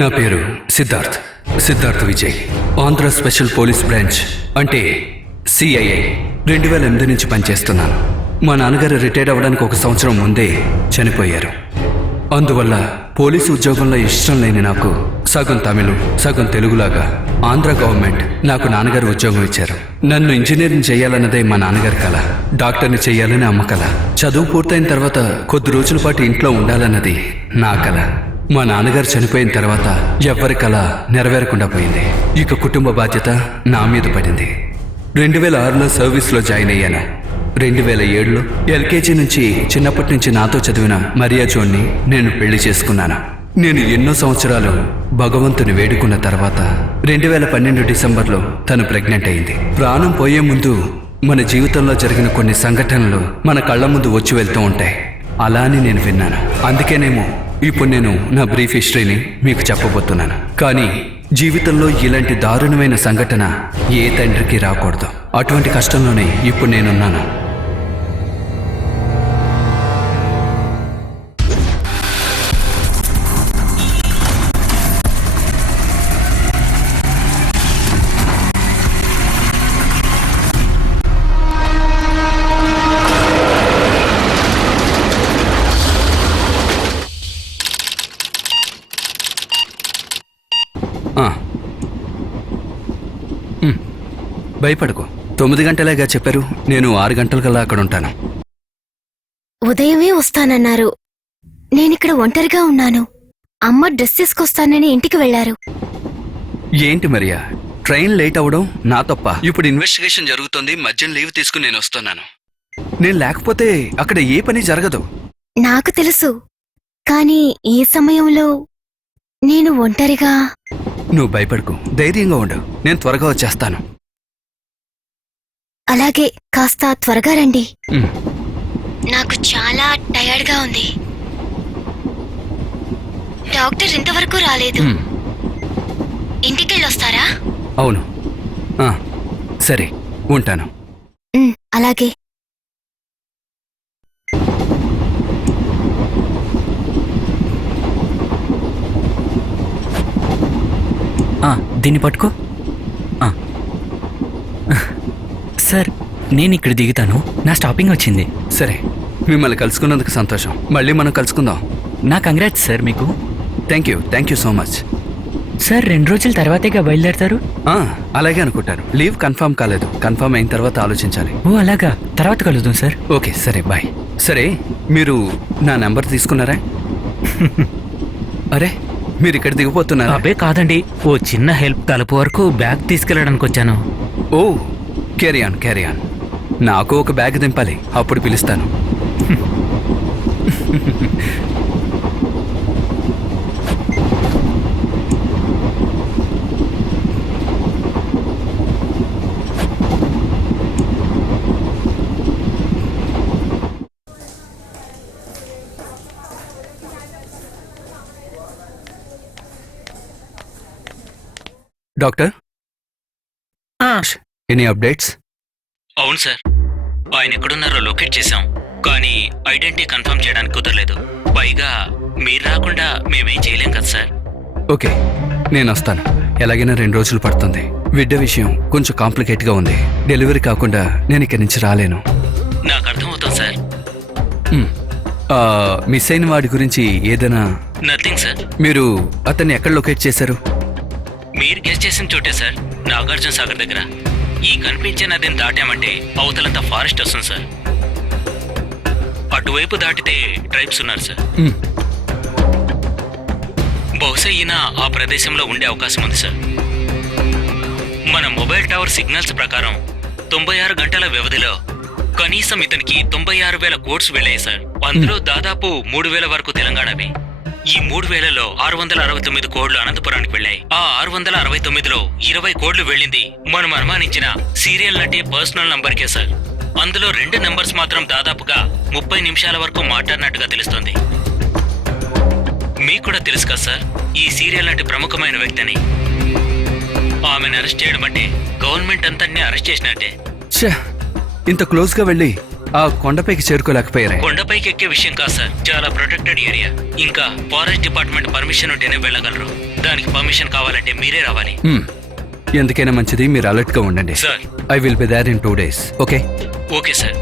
నా పేరు Siddharth Vijay. Andhra special police branch అంటే సిఐఏ 2008 నుంచి పనిచేస్తున్నాను. మా నాన్నగారు రిటైర్ అవ్వడానికి 1 సంవత్సరం ముందే చనిపోయారు. అందువల్ల పోలీసు ఉద్యోగంలో ఇష్టం లేని నాకు సగం తమిళం సగం తెలుగులాగా ఆంధ్ర గవర్నమెంట్ నాకు నాన్నగారు ఉద్యోగం ఇచ్చారు. నన్ను ఇంజనీరింగ్ చేయాలన్నదే మా నాన్నగారి కల. డాక్టర్ని చేయాలని అమ్మ కల. చదువు పూర్తయిన తర్వాత కొద్ది రోజుల పాటు ఇంట్లో ఉండాలన్నది నా కల. మా నాన్నగారు చనిపోయిన తర్వాత ఎవ్వరి కల నెరవేరకుండా పోయింది. ఇక కుటుంబ బాధ్యత నా మీద పడింది. 2006లో సర్వీస్లో జాయిన్ అయ్యాను. 2007లో ఎల్కేజీ నుంచి చిన్నప్పటి నుంచి నాతో చదివిన మరియా జోన్ని నేను పెళ్లి చేసుకున్నాను. నేను ఎన్నో సంవత్సరాలు భగవంతుని వేడుకున్న తర్వాత 2012 డిసెంబర్లో తను ప్రెగ్నెంట్ అయింది. ప్రాణం పోయే ముందు మన జీవితంలో జరిగిన కొన్ని సంఘటనలు మన కళ్ళ ముందు వచ్చి వెళ్తూ ఉంటాయి. అలా అని నేను విన్నాను. అందుకేనేమో ఇప్పుడు నేను నా బ్రీఫ్ హిస్టరీని మీకు చెప్పబోతున్నాను. కానీ జీవితంలో ఇలాంటి దారుణమైన సంఘటన ఏ తండ్రికి రాకూడదు. అటువంటి కష్టంలోనే ఇప్పుడు నేనున్నాను. భయపడకు. 9 గంటలేగా చెప్పారు. నేను 6 గంటలకల్లా అక్కడ ఉంటాను. ఉదయమే వస్తానన్నారు. నేనిక్కడ ఒంటరిగా ఉన్నాను. అమ్మ డ్రెస్ తీసుకొస్తానని ఇంటికి వెళ్లారు. ఏంటి మరియా, ట్రైన్ లేట్ అవడం నా తప్ప? ఇప్పుడు ఇన్వెస్టిగేషన్ జరుగుతుంది. మధ్యలో లీవ్ తీసుకుని నేను వస్తున్నాను. నేను లేకపోతే అక్కడ ఏ పని జరగదు. నాకు తెలుసు. కానీ ఈ సమయంలో నేను ఒంటరిగా. నువ్వు భయపడకు, ధైర్యంగా ఉండు. నేను త్వరగా వచ్చేస్తాను. అలాగే, కాస్త త్వరగా రండి. ఉమ్. నాకు చాలా టయర్డ్గా ఉంది. డాక్టర్ ఇంతవరకు రాలేదు. ఉమ్. ఇంటికెళ్ళొస్తారా? అవును. సరే, ఉంటాను. అలాగే. దీన్ని పట్టుకో. సార్, నేను ఇక్కడ దిగుతాను. నా స్టాపింగ్ వచ్చింది. సరే, మిమ్మల్ని కలుసుకున్నందుకు సంతోషం. మళ్ళీ మనం కలుసుకుందాం. నా కంగ్రాట్స్ సార్ మీకు. Thank you so much. Sir, 2 రోజుల తర్వాతేగా బయలుదేరతారు? అలాగే అనుకుంటాను. లీవ్ కన్ఫర్మ్ కాలేదు. కన్ఫర్మ్ అయిన తర్వాత ఆలోచించాలి. ఓ అలాగా, తర్వాత కలుద్దాం సార్. ఓకే, సరే, బాయ్. సరే, మీరు నా నెంబర్ తీసుకున్నారా? అరే, మీరు ఇక్కడ దిగిపోతున్నారా? అబ్బే కాదండి, ఓ చిన్న హెల్ప్. తలుపు వరకు బ్యాగ్ తీసుకెళ్ళడానికి వచ్చాను. ఓ, క్యారీ ఆన్. నాకు ఒక బ్యాగ్ దింపాలి, అప్పుడు పిలుస్తాను. Doctor, any updates? అవును సార్, ఆయన ఎక్కడున్నారో లొకేట్ చేశాం. కానీ ఐడెంటిటీ కన్ఫర్మ్ చేయడానికి కుదరలేదు. పైగా మీరు రాకుండా మేమేం చేయలేం కదా సార్. ఓకే, నేను వస్తాను. ఎలాగైనా 2 రోజులు పడుతుంది. బిడ్డ విషయం కొంచెం కాంప్లికేట్గా ఉంది. డెలివరీ కాకుండా నేను ఇక్కడి నుంచి రాలేను. నాకు అర్థమవుతుంది సార్. మిస్ అయిన వాడి గురించి ఏదైనా? Nothing sir. మీరు అతన్ని ఎక్కడ లొకేట్ చేశారు? మీరు గెస్ట్ చేసిన చోటే సార్, నాగార్జున సాగర్ దగ్గర. ఈ కనిపించే నదిని దాటామంటే అవతలంతా ఫారెస్ట్ వస్తుంది సార్. అటువైపు దాటితే ట్రైబ్స్ ఉన్నారు సార్. బహుశా ఈయన ఆ ప్రదేశంలో ఉండే అవకాశం ఉంది సార్. మన మొబైల్ టవర్ సిగ్నల్స్ ప్రకారం 96 గంటల వ్యవధిలో కనీసం ఇతనికి 96,000 కోడ్స్ వెళ్ళాయి సార్. అందులో దాదాపు 3,000 వరకు తెలంగాణవి. ఈ 3,000లో 669 కోడ్లు అనంతపురానికి వెళ్ళాయి. ఆ 669లో 20 కోడ్లు వెళ్ళింది మనం అనుమానించిన సీరియల్ నటి పర్సనల్ నంబర్కే సార్. అందులో 2 నెంబర్స్ మాత్రం దాదాపుగా 30 నిమిషాల వరకు మాట్లాడినట్టుగా తెలుస్తోంది. మీకు కూడా తెలుసు కదా సార్, ఈ సీరియల్ నటి ప్రముఖమైన వ్యక్తి అని. ఆమెను అరెస్ట్ చేయడం అంటే గవర్నమెంట్ అంతటినీ అరెస్ట్ చేసినట్టే. ఇంత క్లోజ్గా వెళ్ళి ఆ కొండపైకి చేరుకోలేకపోయారా? కొండపైకి ఎక్కే విషయం కాదు సార్, చాలా ప్రొటెక్టెడ్ ఏరియా. ఇంకా ఫారెస్ట్ డిపార్ట్మెంట్ పర్మిషన్ ఉంటేనే వెళ్ళగలరు. దానికి పర్మిషన్ కావాలంటే మీరే రావాలి. ఎందుకైనా మంచిది మీరు అలర్ట్గా ఉండండి. Sir. I will be there in 2 days. Okay? Okay sir.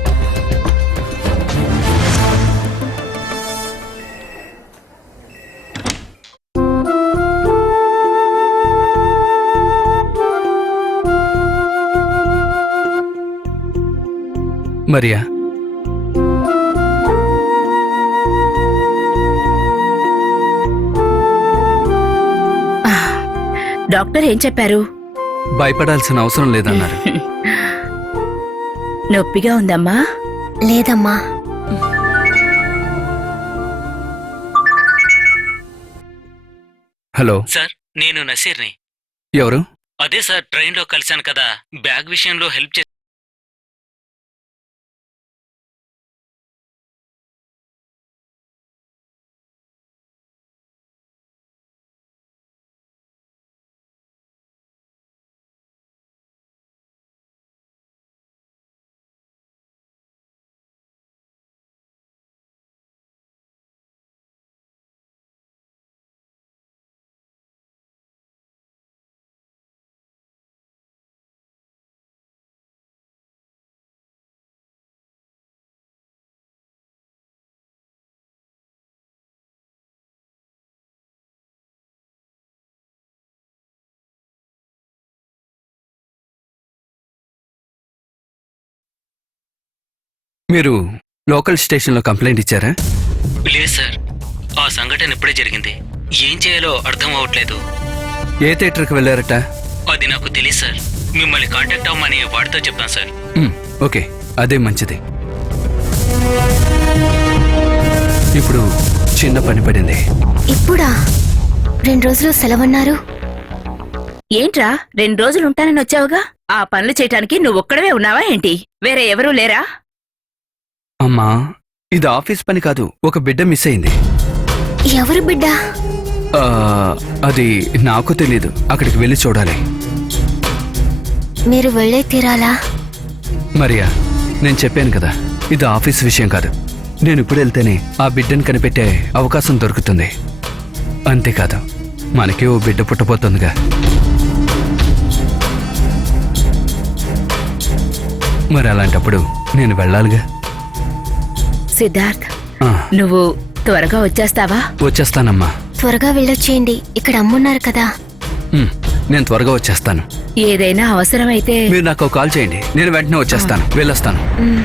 Maria, doctor ఏం చెప్పారు? భయపడాల్సిన అవసరం లేదన్నారు. నొప్పిగా ఉందమ్మా? లేదమ్మా. హలో సార్, నేను నసీర్ని. ఎవరు? అదే సార్, ట్రైన్లో కలిశాను కదా, బ్యాగ్ విషయంలో హెల్ప్ చేసి. మీరు లోకల్ స్టేషన్లో కంప్లైంట్ ఇచ్చారా? లేదు సార్, ఆ సంఘటన ఇప్పుడే జరిగింది. ఏం చేయాలో అర్థం అవ్వట్లేదు. ఏ థియేటర్కి వెళ్ళారట? అది నాకు తెలియదు సార్. మిమ్మల్ని కాంటాక్ట్ అవ్వమని వాడితో చెప్పాను సార్. ఓకే, అదే మంచిది. ఇప్పుడు చిన్న పని పడింది. ఇప్పుడా? 2 రోజులు సెలవన్నారు. ఏంట్రా 2 రోజులు ఉంటానని వచ్చావుగా? ఆ పనులు చేయటానికి నువ్వొక్కడవే ఉన్నావా ఏంటి? వేరే ఎవరూ లేరా? అమ్మా, ఇది ఆఫీస్ పని కాదు. ఒక బిడ్డ మిస్ అయింది. ఎవరు బిడ్డ? ఆ, అది నాకు తెలీదు. అక్కడికి వెళ్ళి చూడాలి. మీరు వెళ్ళే తీరాలా? మరియా, నేను చెప్పాను కదా, ఇది ఆఫీస్ విషయం కాదు. నేను ఇప్పుడు వెళ్తేనే ఆ బిడ్డను కనిపెట్టే అవకాశం దొరుకుతుంది. అంతేకాదు, మనకి ఓ బిడ్డ పుట్టబోతుందిగా. మరి అలాంటప్పుడు నేను వెళ్ళాలిగా. సిద్ధార్థ్, ఆ, నువ్వు త్వరగా వచ్చేస్తావా? వచ్చేస్తానమ్మా. త్వరగా వెళ్ళొచ్చేయండి. ఇక్కడ అమ్మున్నారు కదా. నేను త్వరగా వచ్చేస్తాను. ఏదైనా అవసరమైతే మీరు నాకు కాల్ చేయండి, నేను వెంటనే వచ్చేస్తాను. వెళ్ళొస్తాను. మ్,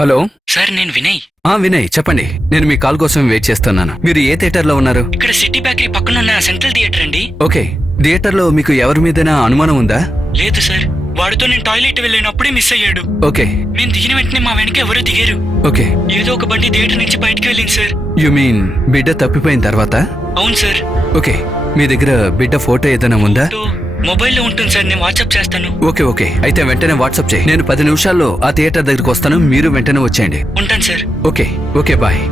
హలో. సార్, నేను వినయ్. వినయ్, చెప్పండి. నేను మీ కాల్ కోసం వెయిట్ చేస్తున్నాను. మీరు ఏ థియేటర్లో ఉన్నారు? ఇక్కడ సిటీ బేకరీ పక్కనున్న సెంట్రల్ థియేటర్ అండి. ఓకే, థియేటర్లో మీకు ఎవరి మీదైనా అనుమానం ఉందా? లేదు సార్, వాడితో నేను టాయిలెట్ వెళ్ళినప్పుడే మిస్ అయ్యాడు. ఓకే. నేను దిగిన వెంటనే మా వెనక ఎవరో దిగారు. ఓకే. ఏదో ఒక బండి థియేటర్ నుంచి బయటికి వెళ్ళింది సార్. యు మీన్ బిడ్డ తప్పిపోయిన తర్వాత? అవును సార్. ఓకే, మీ దగ్గర బిడ్డ ఫోటో ఏదైనా ఉందా? మొబైల్లో ఉంటుంది సార్, నేను వాట్సాప్ చేస్తాను. ఓకే ఓకే, అయితే వెంటనే వాట్సాప్ చేయి. నేను 10 నిమిషాల్లో ఆ థియేటర్ దగ్గరికి వస్తాను. మీరు వెంటనే వచ్చేయండి. ఉంటాను సార్. Okay okay, bye.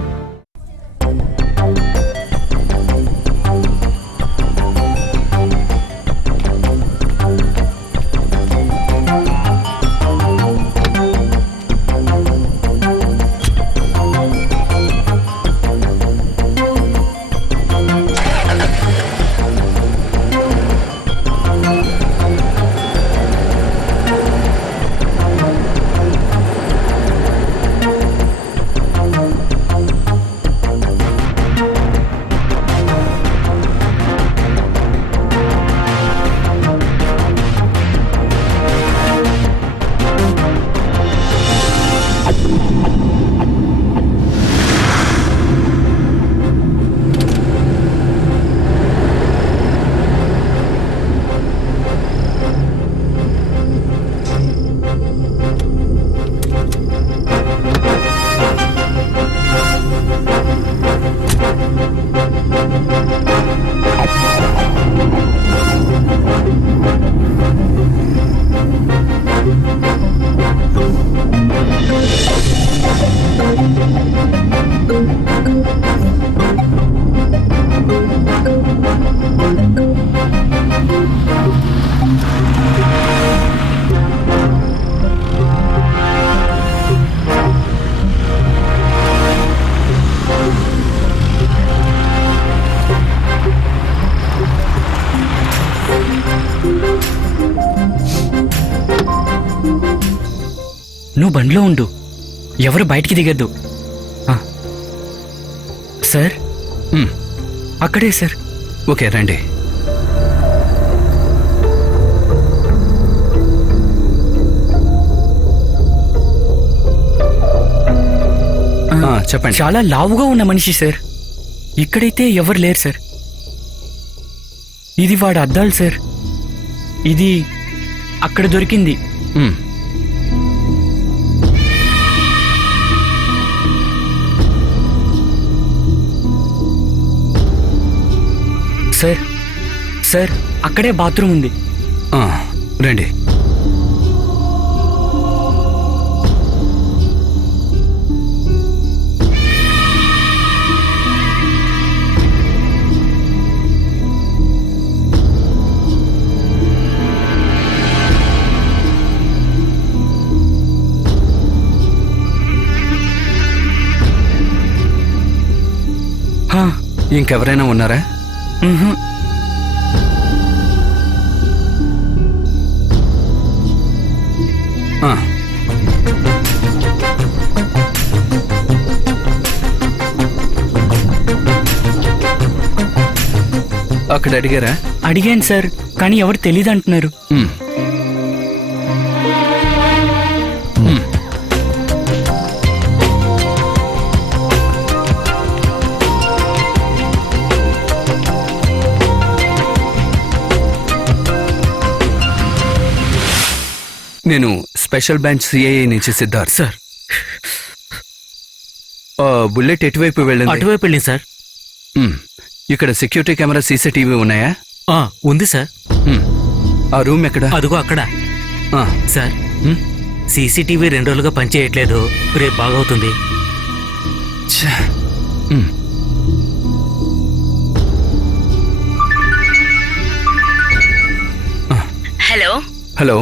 నువ్వు బండిలో ఉండు, ఎవరు బయటికి దిగద్దు. సార్ అక్కడే సార్. ఓకే రండి. చెప్పండి. చాలా లావుగా ఉన్న మనిషి సార్. ఇక్కడైతే ఎవరు లేరు సార్. ఇది వాడు అద్దాలు సార్. ఇది అక్కడ దొరికింది. సార్ సార్ అక్కడే బాత్రూమ్ ఉంది. రండి. ఇంకెవరైనా ఉన్నారా? అక్కడ అడిగారా? అడిగాను సార్, కానీ ఎవరు తెలీదు అంటున్నారు. నేను స్పెషల్ బ్రాంచ్ సిఐఏ నుంచి సిద్ధార్థ్. సార్, బుల్లెట్ ఎటువైపు వెళ్ళింది? అటువైపు వెళ్ళింది సార్. ఇక్కడ సెక్యూరిటీ కెమెరా సీసీటీవీ ఉన్నాయా? ఉంది సార్. ఆ రూమ్ ఎక్కడ? అదిగో అక్కడ. సార్, సీసీటీవీ 2 రోజులుగా పనిచేయట్లేదు. రేపు బాగవుతుంది. హలో హలో,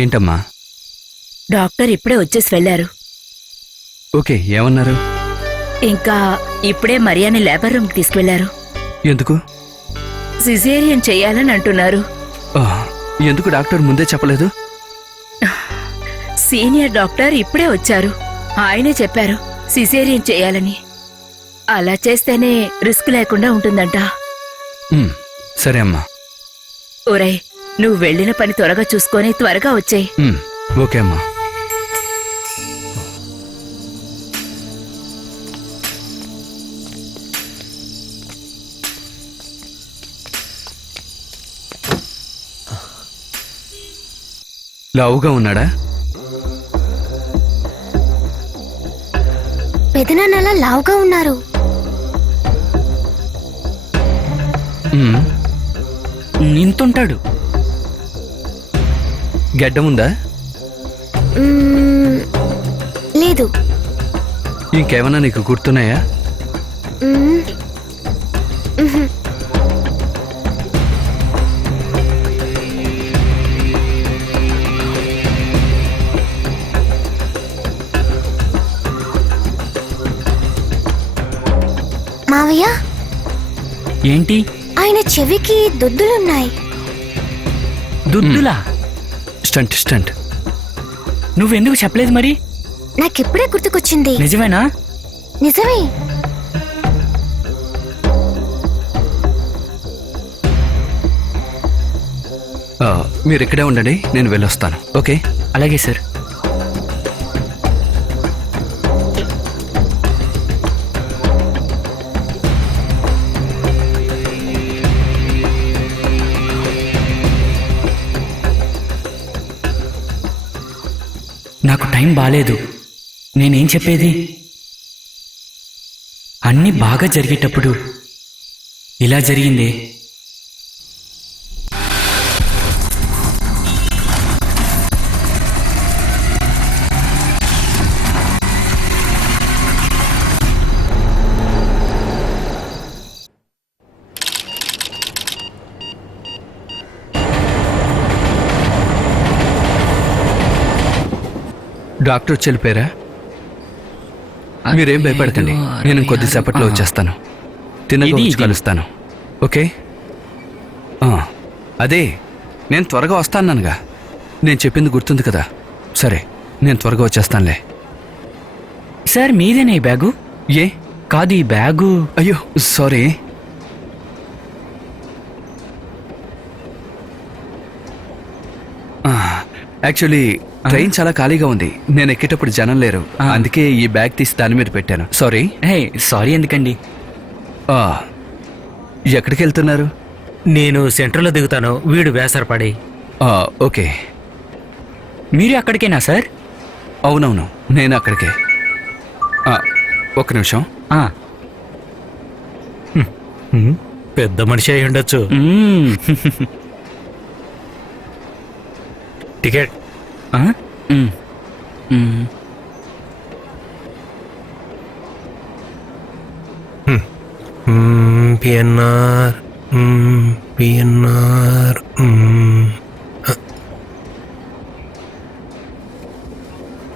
ఏంటమ్మా? డాక్టర్ ఇప్పుడే వచ్చేసి వెళ్లారు. ఓకే, ఏమన్నారు? ఇంకా ఇప్పుడే మరియాని లేబర్ రూమ్ తీసుకువెళ్లారు. ఎందుకు? సిజేరియన్ చెయ్యాలని అంటున్నారు. ఎందుకు డాక్టర్ ముందే చెప్పలేదు? సీనియర్ డాక్టర్ ఇప్పుడే వచ్చారు. ఆయనే చెప్పారు సిజేరియన్ చేయాలని. అలా చేస్తేనే రిస్క్ లేకుండా ఉంటుందంట. సరే అమ్మా. ఒరేయ్, నువ్వు వెళ్ళిన పని త్వరగా చూసుకొని త్వరగా వచ్చేయ్. ఓకే అమ్మా. లావుగా ఉన్నాడా? పెదనాన్నలా లావుగా ఉన్నారు. నింతుంటాడు. గడ్డం ఉందా? లేదు. ఇంకేమన్నా నీకు గుర్తున్నాయా? మావయ్య, ఏంటి? ఆయన చెవికి దొద్దులున్నాయి. దుద్దులా? Stunt stunt. నువ్వెందుకు చెప్పలేదు మరి? నాకిప్పుడే గుర్తుకొచ్చింది. నిజమేనా? నిజమే. మీరు ఇక్కడే ఉండండి, నేను వెళ్ళొస్తాను. ఓకే? అలాగే సార్. నాకు టైం బాలేదు. నేనేం చెప్పేది? అన్నీ బాగా జరిగేటప్పుడు ఇలా జరిగిందే. డాక్టర్ వచ్చి వెళ్ళిపోయారా? మీరేం భయపడకండి, నేను కొద్దిసేపట్లో వచ్చేస్తాను. తిన్నగా వచ్చి కలుస్తాను. ఓకే? అదే నేను త్వరగా వస్తానన్నానుగా. నేను చెప్పింది గుర్తుంది కదా? సరే, నేను త్వరగా వచ్చేస్తానులే. సార్ మీదేనా ఈ బ్యాగు? ఏ? కాదు, ఈ బ్యాగు. అయ్యో సారీ. యాక్చువల్లీ ట్రైన్ చాలా ఖాళీగా ఉంది. నేను ఎక్కేటప్పుడు జనం లేరు, అందుకే ఈ బ్యాగ్ తీసి దాని మీద పెట్టాను. సారీ. హే, సారీ ఎందుకండి? ఎక్కడికి వెళ్తున్నారు? నేను సెంటర్లో దిగుతాను, వీడు వేసరపడి. ఓకే. మీరు అక్కడికేనా సార్? అవునవును, నేను అక్కడికే. ఒక్క నిమిషం. పెద్ద మనిషి అయి ఉండొచ్చు. టికెట్. PNR PNR.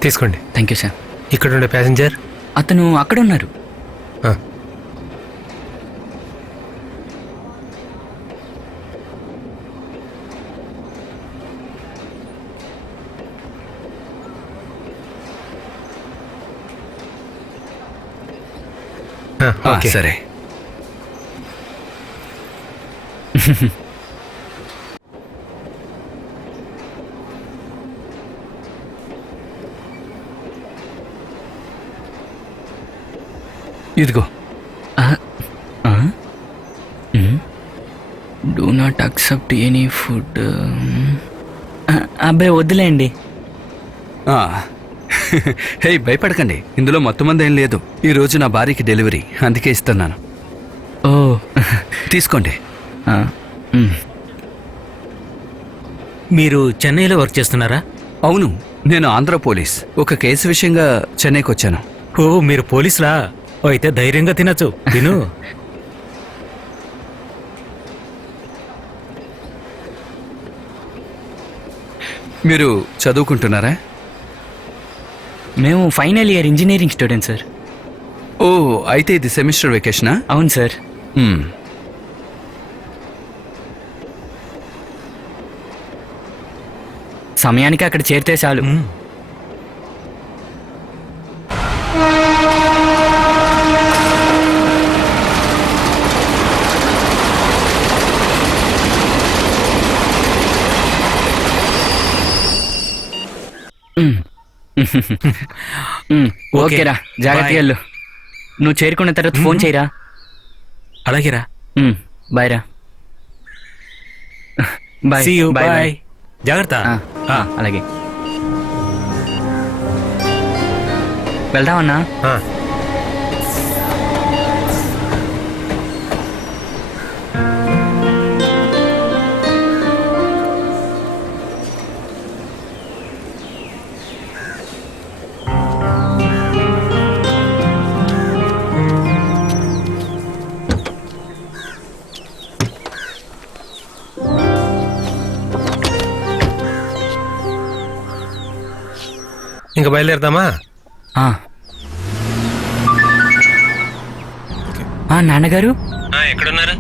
తీసుకోండి. Thank you sir. ఇక్కడ ఉండే ప్యాసింజర్ అతను అక్కడ ఉన్నారు. ఓకే. సరే. ఇదిగో. Do not accept any food. అబ్బాయి వద్దులేండి. హే, భయపడకండి, ఇందులో మొత్తం మంది ఏం లేదు. ఈ రోజు నా భార్యకి డెలివరీ, అందుకే ఇస్తున్నాను. ఓ, తీసుకోండి. మీరు చెన్నైలో వర్క్ చేస్తున్నారా? అవును, నేను ఆంధ్ర పోలీస్. ఒక కేసు విషయంగా చెన్నైకి వచ్చాను. ఓ, మీరు పోలీసులా? అయితే ధైర్యంగా తినచ్చు. తిను. మీరు చదువుకుంటున్నారా? మేము final year engineering student sir. ఓ, అయితే ఇది సెమిస్టర్ వెకేషనా? అవును సార్. సమయానికి అక్కడ చేరితే చాలు. ఓకేరా, జాగ్రత్తగా వెళ్ళు. నువ్వు చేరుకున్న తర్వాత ఫోన్ చేయరా. అలాగేరా. బాయ్ రా. Bye. See you. Bye Bye. Bye. జాగ్రత్త. అలాగే. వెళ్దామన్నా? ఇంకా బయలుదేరదామా? నాన్నగారు, ఎక్కడున్నారు?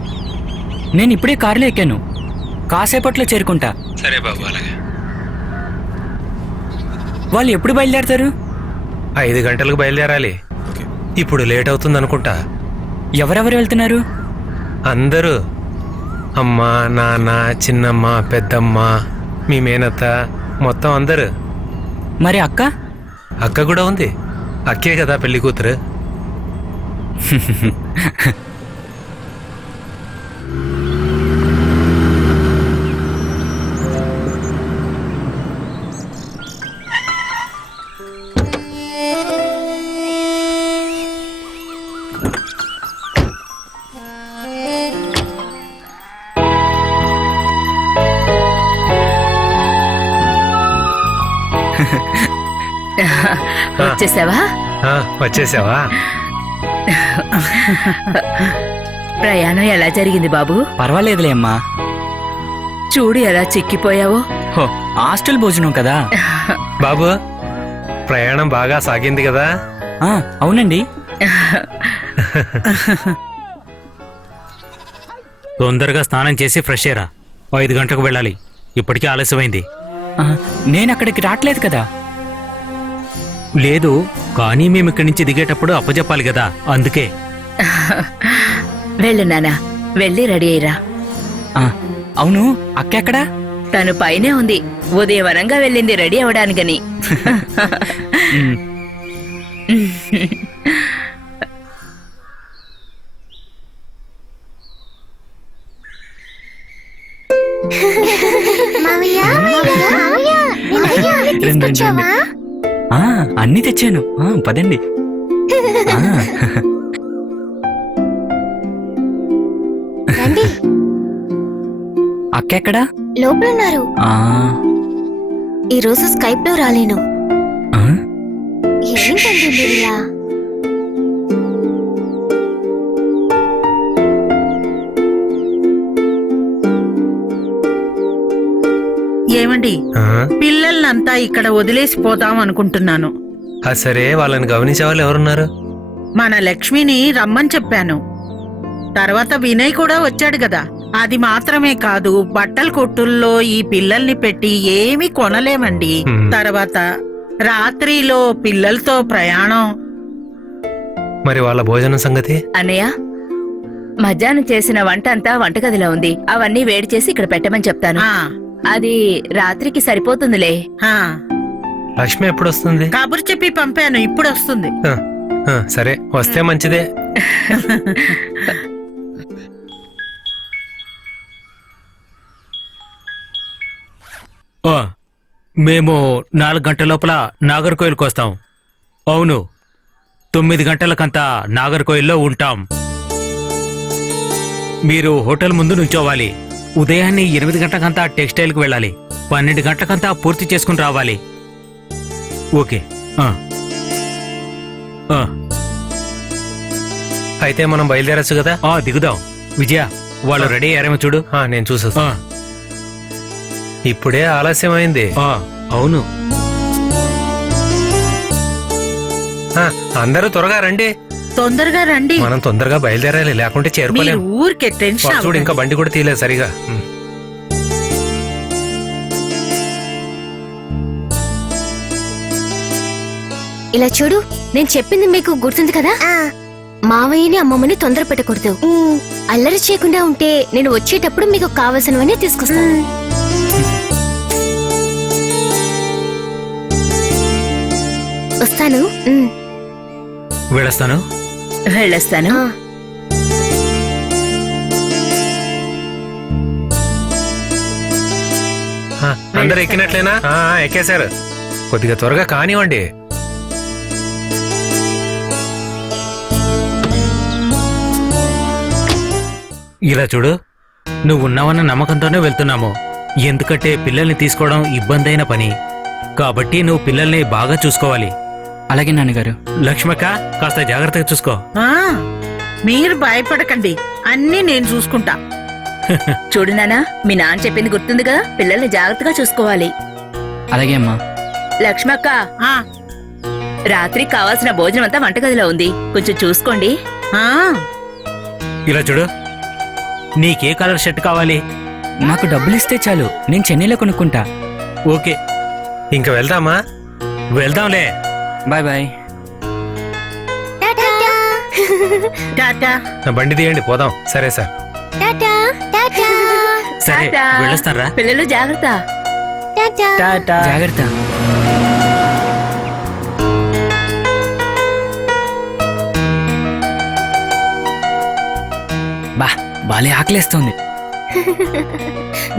నేను ఇప్పుడే కారులో ఎక్కాను. కాసేపట్లో చేరుకుంటా. సరే బాబు, అలాగే. వాళ్ళు ఎప్పుడు బయలుదేరతారు? 5 గంటలకు బయలుదేరాలి. ఇప్పుడు లేట్ అవుతుంది అనుకుంటా. ఎవరెవరు వెళ్తున్నారు? అందరూ. అమ్మ, నాన్న, చిన్నమ్మ, పెద్దమ్మ, మీ మేనత్త, మొత్తం అందరూ. మరి అక్క? అక్క కూడా ఉంది. అక్కే కదా పెళ్లి కూతురు. వచ్చేసావా? వచ్చేసావా? ప్రయాణం ఎలా జరిగింది బాబు? పర్వాలేదులే అమ్మా. చూడు ఎలా చిక్కిపోయావో. హాస్టల్ భోజనం కదా. బాబు, ప్రయాణం బాగా సాగింది కదా? అవునండి. తొందరగా స్నానం చేసి ఫ్రెష్ అయ్యరా. 5 గంటలకు వెళ్ళాలి. ఇప్పటికే ఆలస్యమైంది. నేను అక్కడికి రావట్లేదు కదా. లేదు, కానీ మేము ఇక్కడి నుంచి దిగేటప్పుడు అప్పచెప్పాలి కదా, అందుకే. వెళ్ళు నానా, వెళ్ళి రెడీ అయ్యిరా. ఆ, అవును అక్క ఎక్కడా? తను పైనే ఉంది, ఉదయవనంగా వెళ్ళింది రెడీ అవడానికని. ఉమ్, మావయ్య మావయ్య నిన్నయ్య రండి, రండి, తీసుకొచ్చావా? ఆ, అన్నీ తెచ్చాను. ఆ, పదండి. ఆ, రండి, అక్క ఎక్కడా? లోపలున్నారు. ఆ, ఈ రోజు స్కైప్ లో రాలేను. ఆ, ఏంటండి మీరిలా? ఏమండి, పిల్లల్నంతా ఇక్కడ వదిలేసి పోదాం అనుకుంటున్నాను. సరే, వాళ్ళని గమనించే వాళ్ళు ఎవరున్నారు? మన లక్ష్మిని రమ్మని చెప్పాను. తర్వాత వినయ్ కూడా వచ్చాడు కదా. అది మాత్రమే కాదు, బట్టల కొట్టుల్లో ఈ పిల్లల్ని పెట్టి ఏమీ కొనలేమండి. తర్వాత రాత్రిలో పిల్లలతో ప్రయాణం. మరి వాళ్ళ భోజనం సంగతి? అన్నయ్య, మధ్యాహ్నం చేసిన వంట అంతా వంటగదిలో ఉంది. అవన్నీ వేడి చేసి ఇక్కడ పెట్టమని చెప్తాను. ఆ, అది రాత్రికి సరిపోతుందిలే. ఆ, లక్ష్మి ఎప్పుడు వస్తుంది? కబురు చెప్పి పంపాను, ఇప్పుడు వస్తుంది. సరే, వస్తే మంచిదే. మేము 4 గంటల లోపల నాగర్కోయిల్కి వస్తాం. అవును, 9 గంటలకంతా నాగర్కోయిల్లో ఉంటాం. మీరు హోటల్ ముందు నుంచోవాలి. ఉదయాన్నే 8 గంటలకంతా టెక్స్టైల్కి వెళ్ళాలి. 12 గంటలకంతా పూర్తి చేసుకుని రావాలి. ఓకే. అయితే మనం బయలుదేరచ్చు కదా? దిగుదాం. విజయ, వాళ్ళు రెడీ అయ్యారేమో చూడు. నేను చూసా. ఇప్పుడే ఆలస్యమైంది. అవును. అందరూ త్వరగా రండి. తొందరగా రండి. మనం తొందరగా బయలుదేరాలి, లేకుంటే మీరు చేరుకోలేం. ఊరికే టెన్షన్ చూడు, అవ్వకండి. ఇంకా బండి కూడా తీయలేదు సరిగా. ఇలా చూడు, నేను చెప్పింది మీకు గుర్తుంది కదా? మావయ్యని అమ్మమ్మని తొందర పెట్టకూడదు. అల్లరి చేయకుండా ఉంటే నేను వచ్చేటప్పుడు మీకు కావలసినవన్నీ తీసుకొస్తాను. వస్తాను. వెళ్ళొస్తాను. వెళ్ళొస్తాను. ఆ. అందరు ఎక్కినట్లేనా? ఎక్కేశారు. కొద్దిగా త్వరగా కానివ్వండి. ఇలా చూడు, నువ్వు ఉన్నావన్న నమ్మకంతోనే వెళ్తున్నాము. ఎందుకంటే పిల్లల్ని తీసుకోవడం ఇబ్బంది అయిన పని. కాబట్టి నువ్వు పిల్లల్ని బాగా చూసుకోవాలి. అలాగే నాన్నగారు. లక్ష్మక్క, కాస్త జాగ్రత్తగా చూసుకో. ఆ, మీరు భయపడకండి, అన్నీ నేను చూసుకుంటా. చూడు నానా, మీ నాన్న చెప్పింది గుర్తుంది కదా, పిల్లల్ని జాగ్రత్తగా చూసుకోవాలి. అలాగే అమ్మా. లక్ష్మక్క, ఆ, రాత్రికి కావాల్సిన భోజనం అంతా వంటగదిలో ఉంది, కొంచెం చూసుకోండి. ఆ, ఇలా చూడు, నీకే కలర్ షర్ట్ కావాలి? నాకు డబ్బులు ఇస్తే చాలు, నేను చెన్నైలో కొనుక్కుంటా. ఓకే, ఇంక వెళ్దామా? వెళ్దాంలే. Bye bye. టాటా. టాటా. బండి తీయండి, పోదాం. సరే సార్. టాటా. టాటా. సరే, టాటా. వెళ్ళొస్తారా? పిల్లలు జాగ్రత్త. టాటా. టాటా. జాగ్రత్త. బాలే ఆకలేస్తోంది.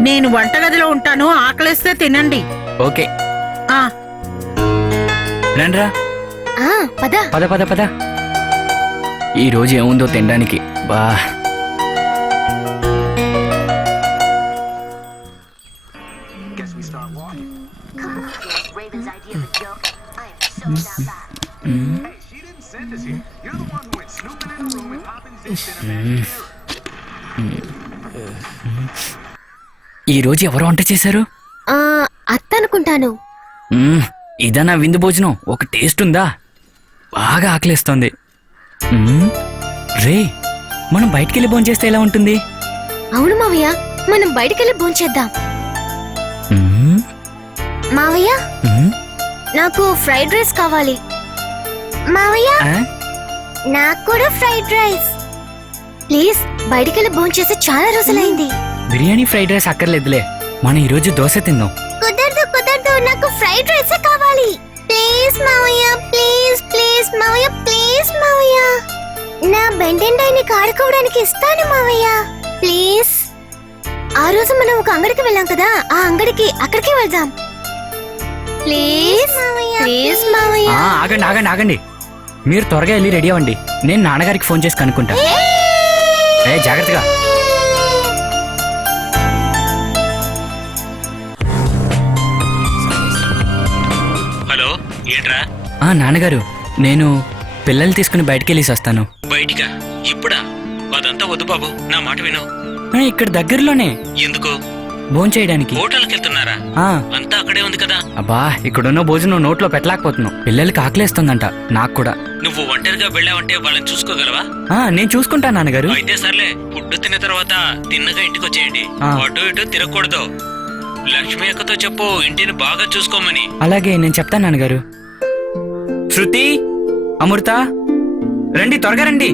నేను వంటగదిలో ఉంటాను, ఆకలిస్తే తినండి. ఓకే, ఆ, రండ్రా. ఆ, పద. పద పద పద. ఈ రోజు ఏముందో తినడానికి. బా, ఈ రోజు ఎవరు వంట చేశారు? ఆ, అత్త అనుకుంటాను. ఇదన్నా విందు భోజనం? ఒక టేస్ట్ ఉందా? బాగా ఆకలిస్తోంది. రే, మనం బయటికెళ్ళి భోంచేస్తే ఎలా ఉంటుంది? అవును మావయ్య, మనం బయటికెళ్ళి భోంచేద్దాం. మావయ్య, నాకు ఫ్రైడ్ రైస్ కావాలి. మావయ్య ఆ? నాకు కూడా ఫ్రైడ్ రైస్ ప్లీజ్. బయటికెళ్ళి భోంచేసి చాలా రోజులైంది. బిర్యానీ ఫ్రైడ్ రైస్ అక్కర్లేదులే, మనం ఈరోజు దోశ తిందాం. కుదరదు కుదరదు, నాకు ఫ్రైడ్ రైస్ కావాలి. ప్లీజ్ మావయ్య, ప్లీజ్ ప్లీజ్ మావయ్య, ప్లీజ్ మావయ్య. నా బెండెండాయిని ఆడుకోవడానికి ఇస్తాను మావయ్య, ప్లీజ్. ఆ రోజు మనం ఒక అంగడికి వెళ్ళాం కదా, ఆ అంగడికి అక్కడికి వెళ్దాం. ప్లీజ్ ప్లీజ్ మావయ్య. ఆగండి ఆగండి ఆగండి, మీరు త్వరగా వెళ్ళి రెడీ అవ్వండి, నేను నాన్నగారికి ఫోన్ చేసి కనుక్కుంటా. ఏ జాగ్రత్తగా. హలో, ఏంట్రా? నాన్నగారు, నేను పిల్లల్ని తీసుకుని బయటికి వెళ్ళేసి వస్తాను. బయటికా? ఇప్పుడా? అదంతా వద్దు బాబు, నా మాట విను. ఇక్కడ దగ్గరలోనే ఎందుకు? భోంచేయడానికి. హోటల్కి వెళ్తున్నారా? ఆ, అంతా అక్కడే ఉంది కదా. అబ్బా, ఇక్కడున్న భోజనం నోట్లో పెట్టలేకపోతున్నావు. పిల్లలకి ఆకలేస్తుందంట, నాకు కూడా. నువ్వు ఒంటరిగా వెళ్ళావంటే వాళ్ళని చూసుకోగలవా? నేను చూసుకుంటాను నాన్నగారు. అయితే సర్లే, ఫుడ్ తిన్న తర్వాత తిన్నగా ఇంటికి వచ్చేయండి. ఆ. అటు ఇటు తిరగకూడదు. లక్ష్మి అక్కతో చెప్పు ఇంటిని బాగా చూసుకోమని. అలాగే, నేను చెప్తాను నాన్నగారు. శృతి, అమృత, రండి, త్వరగా రండి.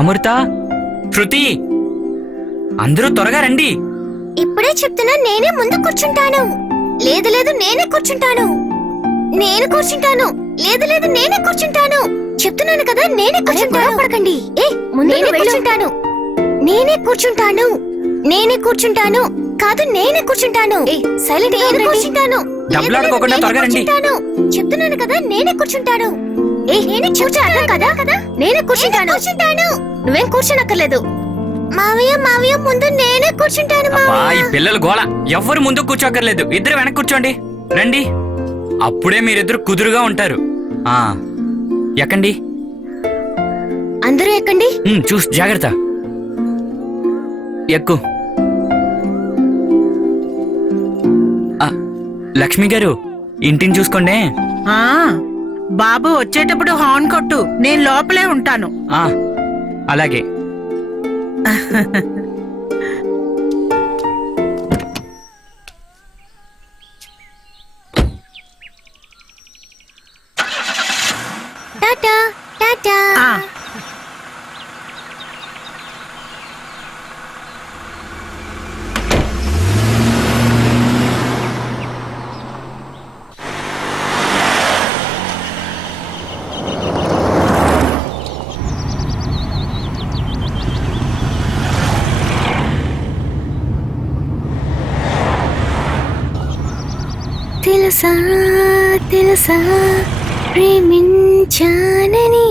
అమృత, శృతి, అందరూ త్వరగా రండి. ఇప్పుడే చెప్తున్నా, నేనే ముందు కూర్చుంటాను. లేదు లేదు, నేనే కూర్చుంటాను. నేను కూర్చుంటాను. లేదు లేదు, నేనే కూర్చుంటాను. చెప్తున్నాను కదా, నేనే కూర్చుంటాను. పడకండి. నేనే కూర్చుంటాను. నేనే కూర్చుంటాను. నేనే కూర్చుంటాను. కాదు, నేనే కూర్చుంటాను. సైలెంట్ గా కూర్చుంటాను. డబ్బులు ఆడుకోకుండా త్వరగా రండి. చెప్తున్నాను కదా, నేనే కూర్చుంటాను. నేనే కూర్చుంటాను కదా. నేనే కూర్చుంటాను. నువ్వేం కూర్చోనక్కర్లేదు. మావయ్య మావయ్య, ముందు నేనే కూర్చుంటాను. అబ్బా, ఈ పిల్లలు గోల. ఎవ్వరు ముందు కూర్చోక్కర్లేదు, ఇద్దరు వెనక్కి కూర్చోండి. రండి, అప్పుడే మీరిద్దరు కుదురుగా ఉంటారు. ఎక్కండి. అందరూ ఎక్కండి. చూసి జాగ్రత్త. ఎక్కు. లక్ష్మి గారు, ఇంటిని చూసుకోండి. ఆ బాబు వచ్చేటప్పుడు హార్న్ కొట్టు, నేను లోపలే ఉంటాను. అలాగే. టాటా టాటా. ఆ, తెలుసా తెలుసా ప్రేమించానని,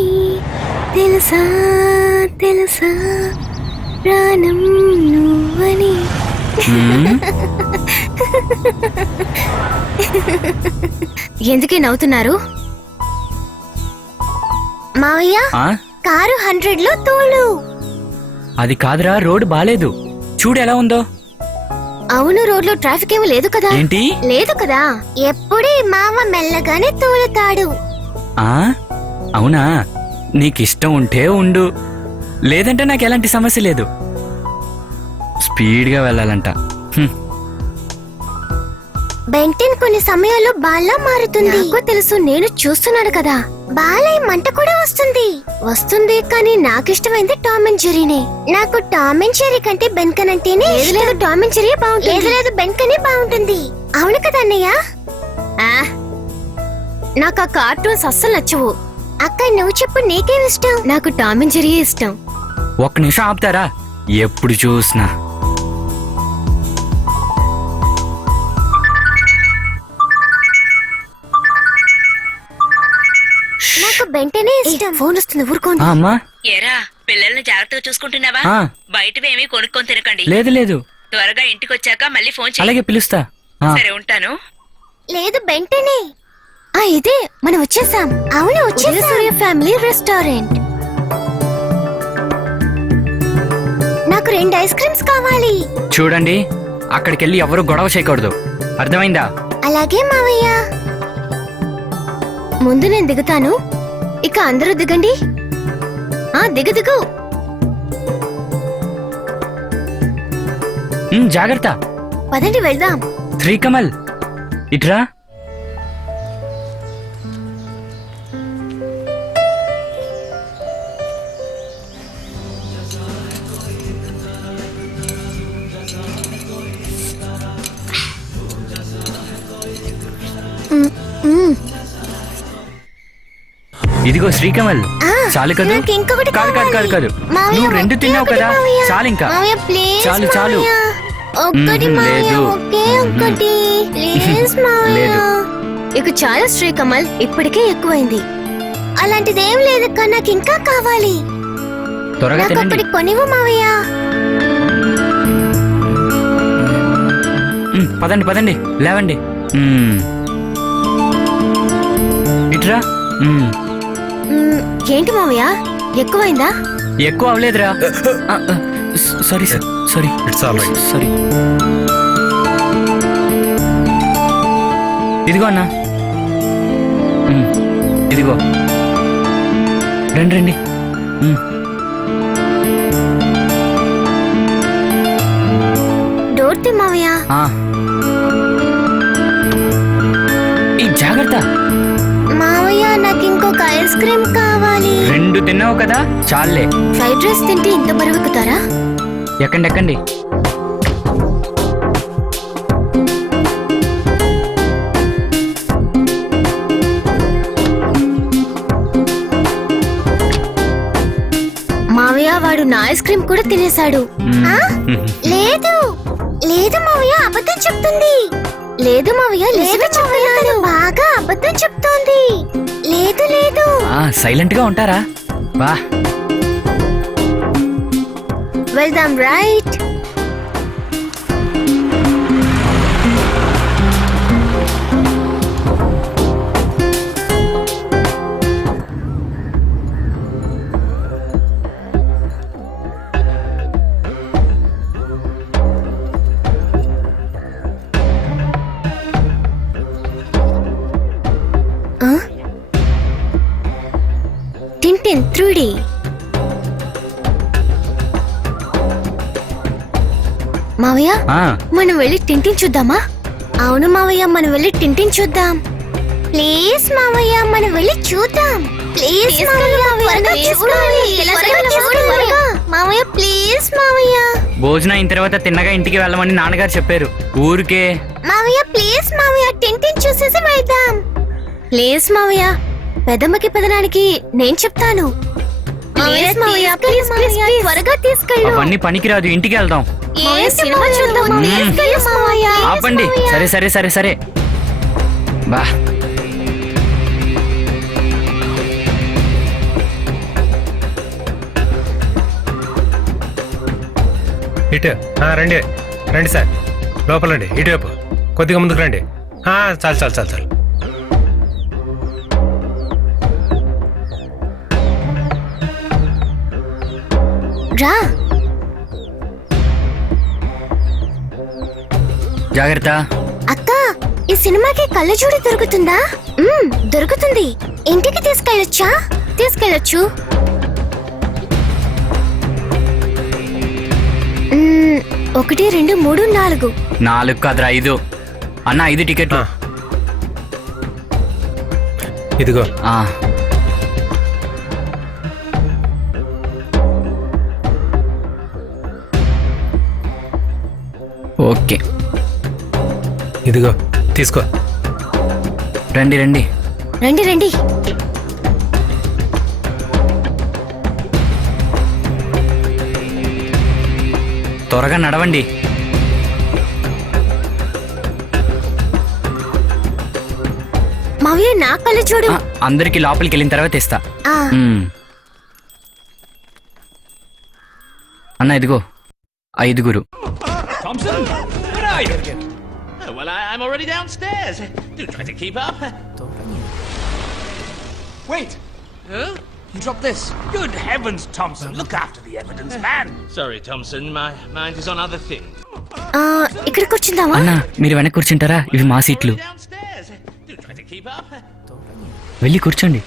తెలుసా తెలుసా ప్రాణం నువ్వని. ఎందుకే నవ్వుతున్నారు? మావయ్య, కారు 100 లో తోలు. అది కాదురా, రోడ్డు బాలేదు, చూడు ఎలా ఉందో. అవును, రోడ్లో ట్రాఫిక్ ఏమీ లేదు కదా. ఏంటి? లేదు కదా. ఎప్పుడూ ఈ మామ మెల్లగానే తోలుతాడు. అవునా? నీకిష్టం ఉంటే ఉండు, లేదంటే నాకు ఎలాంటి సమస్య లేదు. స్పీడ్గా వెళ్ళాలంట. బెంటెన్ కొన్ని సమయాల్లో బాల్లా మారుతుంది. నాకు తెలుసు, నేను చూస్తున్నాను కదా. బాలయ్య మంట కూడా వస్తుంది కానీ నాకు ఇష్టమైంది టామ్ అండ్ జెర్రీనే. నాకు టామ్ అండ్ జెర్రీ కంటే బెన్కన్ అంటేనే. లేదు టామ్ అండ్ జెర్రీ బాగుంటుంది. లేదు బెన్కనే బాగుంటుంది. అవును కదా అన్నయ్య? నాకు ఆ కార్టూన్స్ అస్సలు నచ్చవు. అక్క, నువ్వు చెప్పు, నీకేం ఇష్టం? నాకు టామ్ అండ్ జెర్రీ ఇష్టం. ఒక్క నిమిషం ఆపుతారా? ఎప్పుడు చూసినా నాకు బెంటనే ఇష్టం. ఫోన్ వస్తుంది, ఊరుకోండి. అమ్మా. ఏరా, పిల్లల్ని జాగ్రత్తగా చూసుకుంటున్నావా? బయటవేమీ కొనుక్కొని తినకండి. లేదు లేదు. త్వరగా ఇంటికి వచ్చాక మళ్ళీ ఫోన్ చేయి. అలాగే, పిలుస్తా. సరే, ఉంటాను. లేదు బెంటనే. ఇదే మనం వచ్చేసాం. అవును, వచ్చేసాం. సూర్య ఫ్యామిలీ రెస్టారెంట్. నాకు 2 ఐస్ క్రీమ్స్ కావాలి. చూడండి, అక్కడికెళ్ళి ఎవరు గొడవ చేయకూడదు, అర్థమైందా? అలాగే మావయ్య. ముందు నేను దిగుతాను, ఇక అందరూ దిగండి. దిగు. జాగ్రత్త. పదండి వెళ్దాం. శ్రీకమల్ ఇట్రా. ఇదిగో శ్రీకమల్, చాలు కదా? నాకు ఇంకొకటి కాదు కాదు కాదు కాదు, మావయ్య, నువ్వు 2 తిన్నావు ఒకే కదా, ఒకటి మావయ్య. చాలు ఇంకా. మావయ్య, ప్లీజ్ చాలు చాలు. మావయ్య. ఒక్కటి మావయ్య, లేదు. ఒకే ఒక్కటి ప్లీజ్ మావయ్య. లేదు. ఇక చాలా శ్రీకమల్, ఇప్పటికే ఎక్కువైంది. అలాంటిదేం లేదక్క, నాకు ఇంకా కావాలి. త్వరగా నాకు తినండి. అప్పటికి కొనివ్వు మావయ్య. పదండి పదండి, లేవండి. ఇట్రా. ఏంటి మావయ్య, ఎక్కువైందా? ఎక్కువ అవలేదురా. Sorry sir, sorry. It's all right. Sorry. ఇదిగో అన్నా. ఇదిగో రండి రండి. డోర్ తీ మావయ్య. ఈ జాగ్రత్త. మావయ్య, నాకు ఇంకొక ఐస్ క్రీమ్ కావాలి. 2 తిన్నావు కదా, చాలే. ఫ్రైడ్ రైస్ తింటే ఇంత బరువెక్కుతారా? ఎక్కండి ఎక్కండి. మావయ్య, వాడు నా ఐస్ క్రీమ్ కూడా తినేశాడు. ఆ? లేదు లేదు మావయ్య, అబద్ధం చెప్తుంది. లేదు మావయ్య, లేదు చెప్తున్నాను. బాగా అబద్ధం చెప్తోంది. లేదు లేదు. సైలెంట్ గా ఉంటారా? వా. వెళ్దాం, రైట్. Tintin 3D. మావయ్య, మనం వెళ్ళి టింటిన్ చూద్దామా? అవును మావయ్య, మనం వెళ్ళి టింటిన్ చూద్దాం. ప్లీజ్ మావయ్య, మనం వెళ్ళి చూద్దాం. ప్లీజ్ మావయ్య, త్వరగా చూడాలి. త్వరగా. మావయ్య, ప్లీజ్ మావయ్య. భోజనం అయిన తర్వాత తిన్నగా ఇంటికి వెళ్ళమని నాన్నగారు చెప్పారు. ఊరికే. మావయ్య, ప్లీజ్ మావయ్య, టింటిన్ చూసేసి వెళ్దాం. ప్లీజ్ మావయ్య, పెదమ్మకి పెదనానికి నేను చెప్తాను. ప్లీజ్ మావయ్య, ప్లీజ్ మావయ్య, త్వరగా తీసుకెళ్ళు. అవన్నీ పనికిరాదు, ఇంటికి వెళ్దాం. సినిమా చూద్దాం. తీసుకెళ్ళు మావయ్య. ఆపండి. సరే సరే సరే సరే. బా. ఇటు రండి రండి సార్, లోపల రండి. ఇటువైపు కొద్దిగా ముందుకు రండి. చాలు చాలు చాలు చాలు. రా. జాగ్రత్త. అక్క, ఈ సినిమాకి కళ్ళజోడు దొరుకుతుందా? దొరుకుతుంది. ఇంటికి తీసుకెళ్ళొచ్చా? తీసుకెళ్ళొచ్చు. 1 2 3 4. 4 కాదురా, 5. అన్న 5 టికెట్లు. ఇదిగో. ఓకే. ఇదిగో తీసుకో. రండి రండి రండి రండి. త్వరగా నడవండి. మావయ్య, నా కళ్ళజోడు. అందరికి లోపలికి వెళ్ళిన తర్వాత ఇస్తా. అన్న ఇదిగో 5. Thompson, where are you? Oh, well, I'm already downstairs. Do try to keep up. Wait. Huh? You dropped this. Good heavens, Thompson. Look after the evidence, man. Sorry, Thompson. My mind is on other things. ఇక్కడ కూర్చుందామా? అన్న మీరు వెనక్కి కూర్చుంటారా? ఇవి మా సీట్లు. Downstairs. Do try to keep up. వెళ్ళి కూర్చోండి.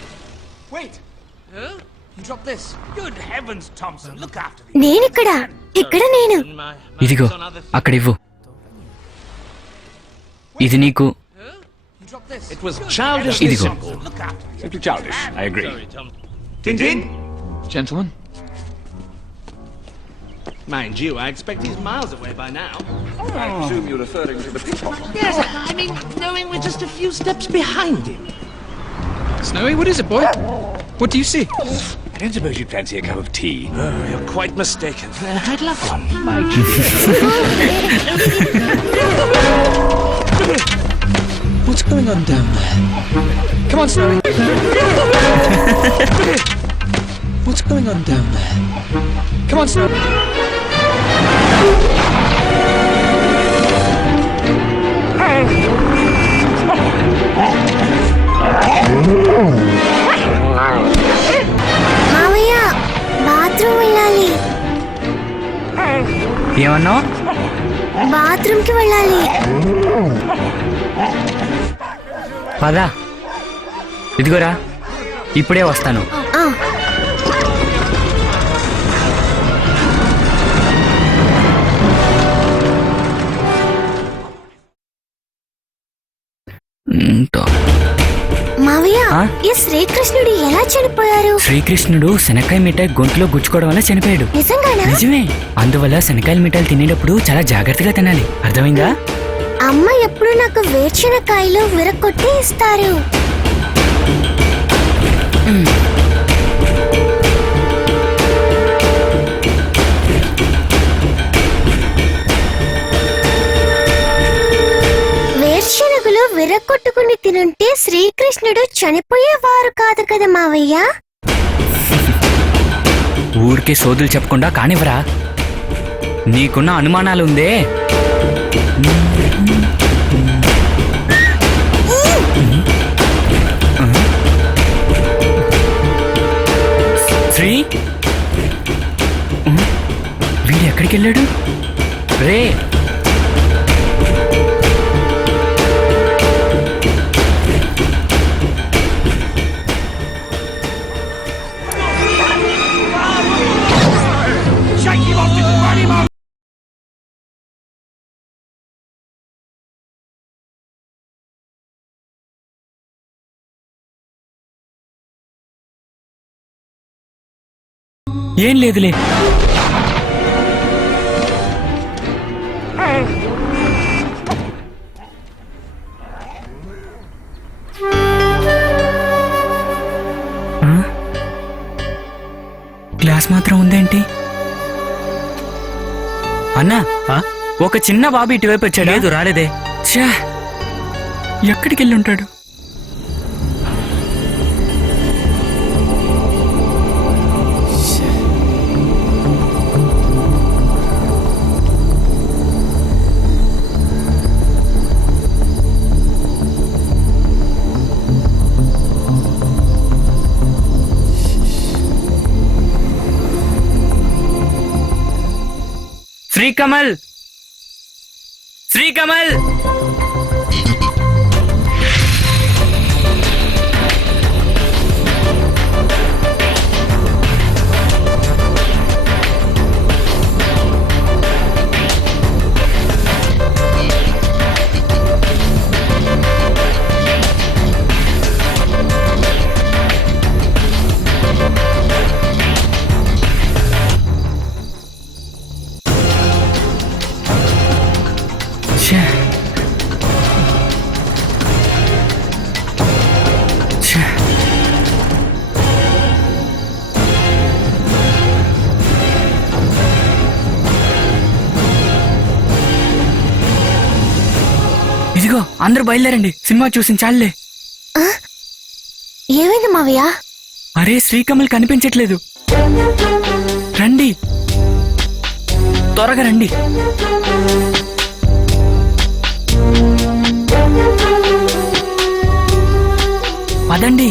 Wait. Huh? You dropped this. Good heavens, Thompson. Look after the నేనిక్కడ. ఇక్కడ నేను. ఇదిగో అక్కడ ఇవ్వు. ఇది నీకు. It was childishly Idigo. simple. Look after the Simply childish, I agree. Sorry, Tom. Tintin? Gentlemen? Mind you, I expect he's miles away by now. I presume you're referring to the pickpocket. Yes, I mean, knowing we're just a few steps behind him. Snowy, what is it, boy? What do you see? I don't suppose you'd fancy a cup of tea. Oh, you're quite mistaken. I'd love one. What's going on down there? Come on, Snowy. What's going on down there? Come on, Snowy. మావయ్య bathroom వెళ్ళాలి. ఏమన్నావు? Bathroom కి వెళ్ళాలి. పదా. ఇదిగోరా, ఇప్పుడే వస్తాను. ఆ, మావయ్య ఆ? ఈ శ్రీకృష్ణుడు ఎలా చనిపోయారు? శ్రీకృష్ణుడు శనక్కాయ మిఠాయి గొంతులో గుచ్చుకోవడం వల్ల చనిపోయాడు. నిజంగానా? నిజమే. అందువల్ల శనక్కాయల మిఠాయిలు తినేటప్పుడు చాలా జాగ్రత్తగా తినాలి. అర్థమైందా? అమ్మ ఎప్పుడు నాకు వేరుశనకాయలు విరగొట్టి ఇస్తారు. వేరుశనగలు విరగొట్టుకుని తినుంటే శ్రీకృష్ణుడు చనిపోయేవారు కాదు కదా మావయ్య. ఊరికే సోదులు చెప్పకుండా కానివ్వరా. నీకున్న అనుమానాలుందే. శ్రీ, వీడు ఎక్కడికి వెళ్ళాడు? రే, ఏం లేదులే. గ్లాస్ మాత్రం ఉందేంటి? అన్నా, ఆ? ఒక చిన్న బాబు ఇటువైపు వచ్చాడు. లేదు, రాలేదే. ఛా, ఎక్కడికి వెళ్ళి ఉంటాడు? శ్రీకమల్, శ్రీకమల్, ఛే, ఛే. ఇదిగో అందరూ బయలుదేరండి, సినిమా చూసి చాలే. ఏమైంది మావయ్య? అరే, శ్రీకమల్ కనిపించట్లేదు. రండి, త్వరగా రండి. పదండి.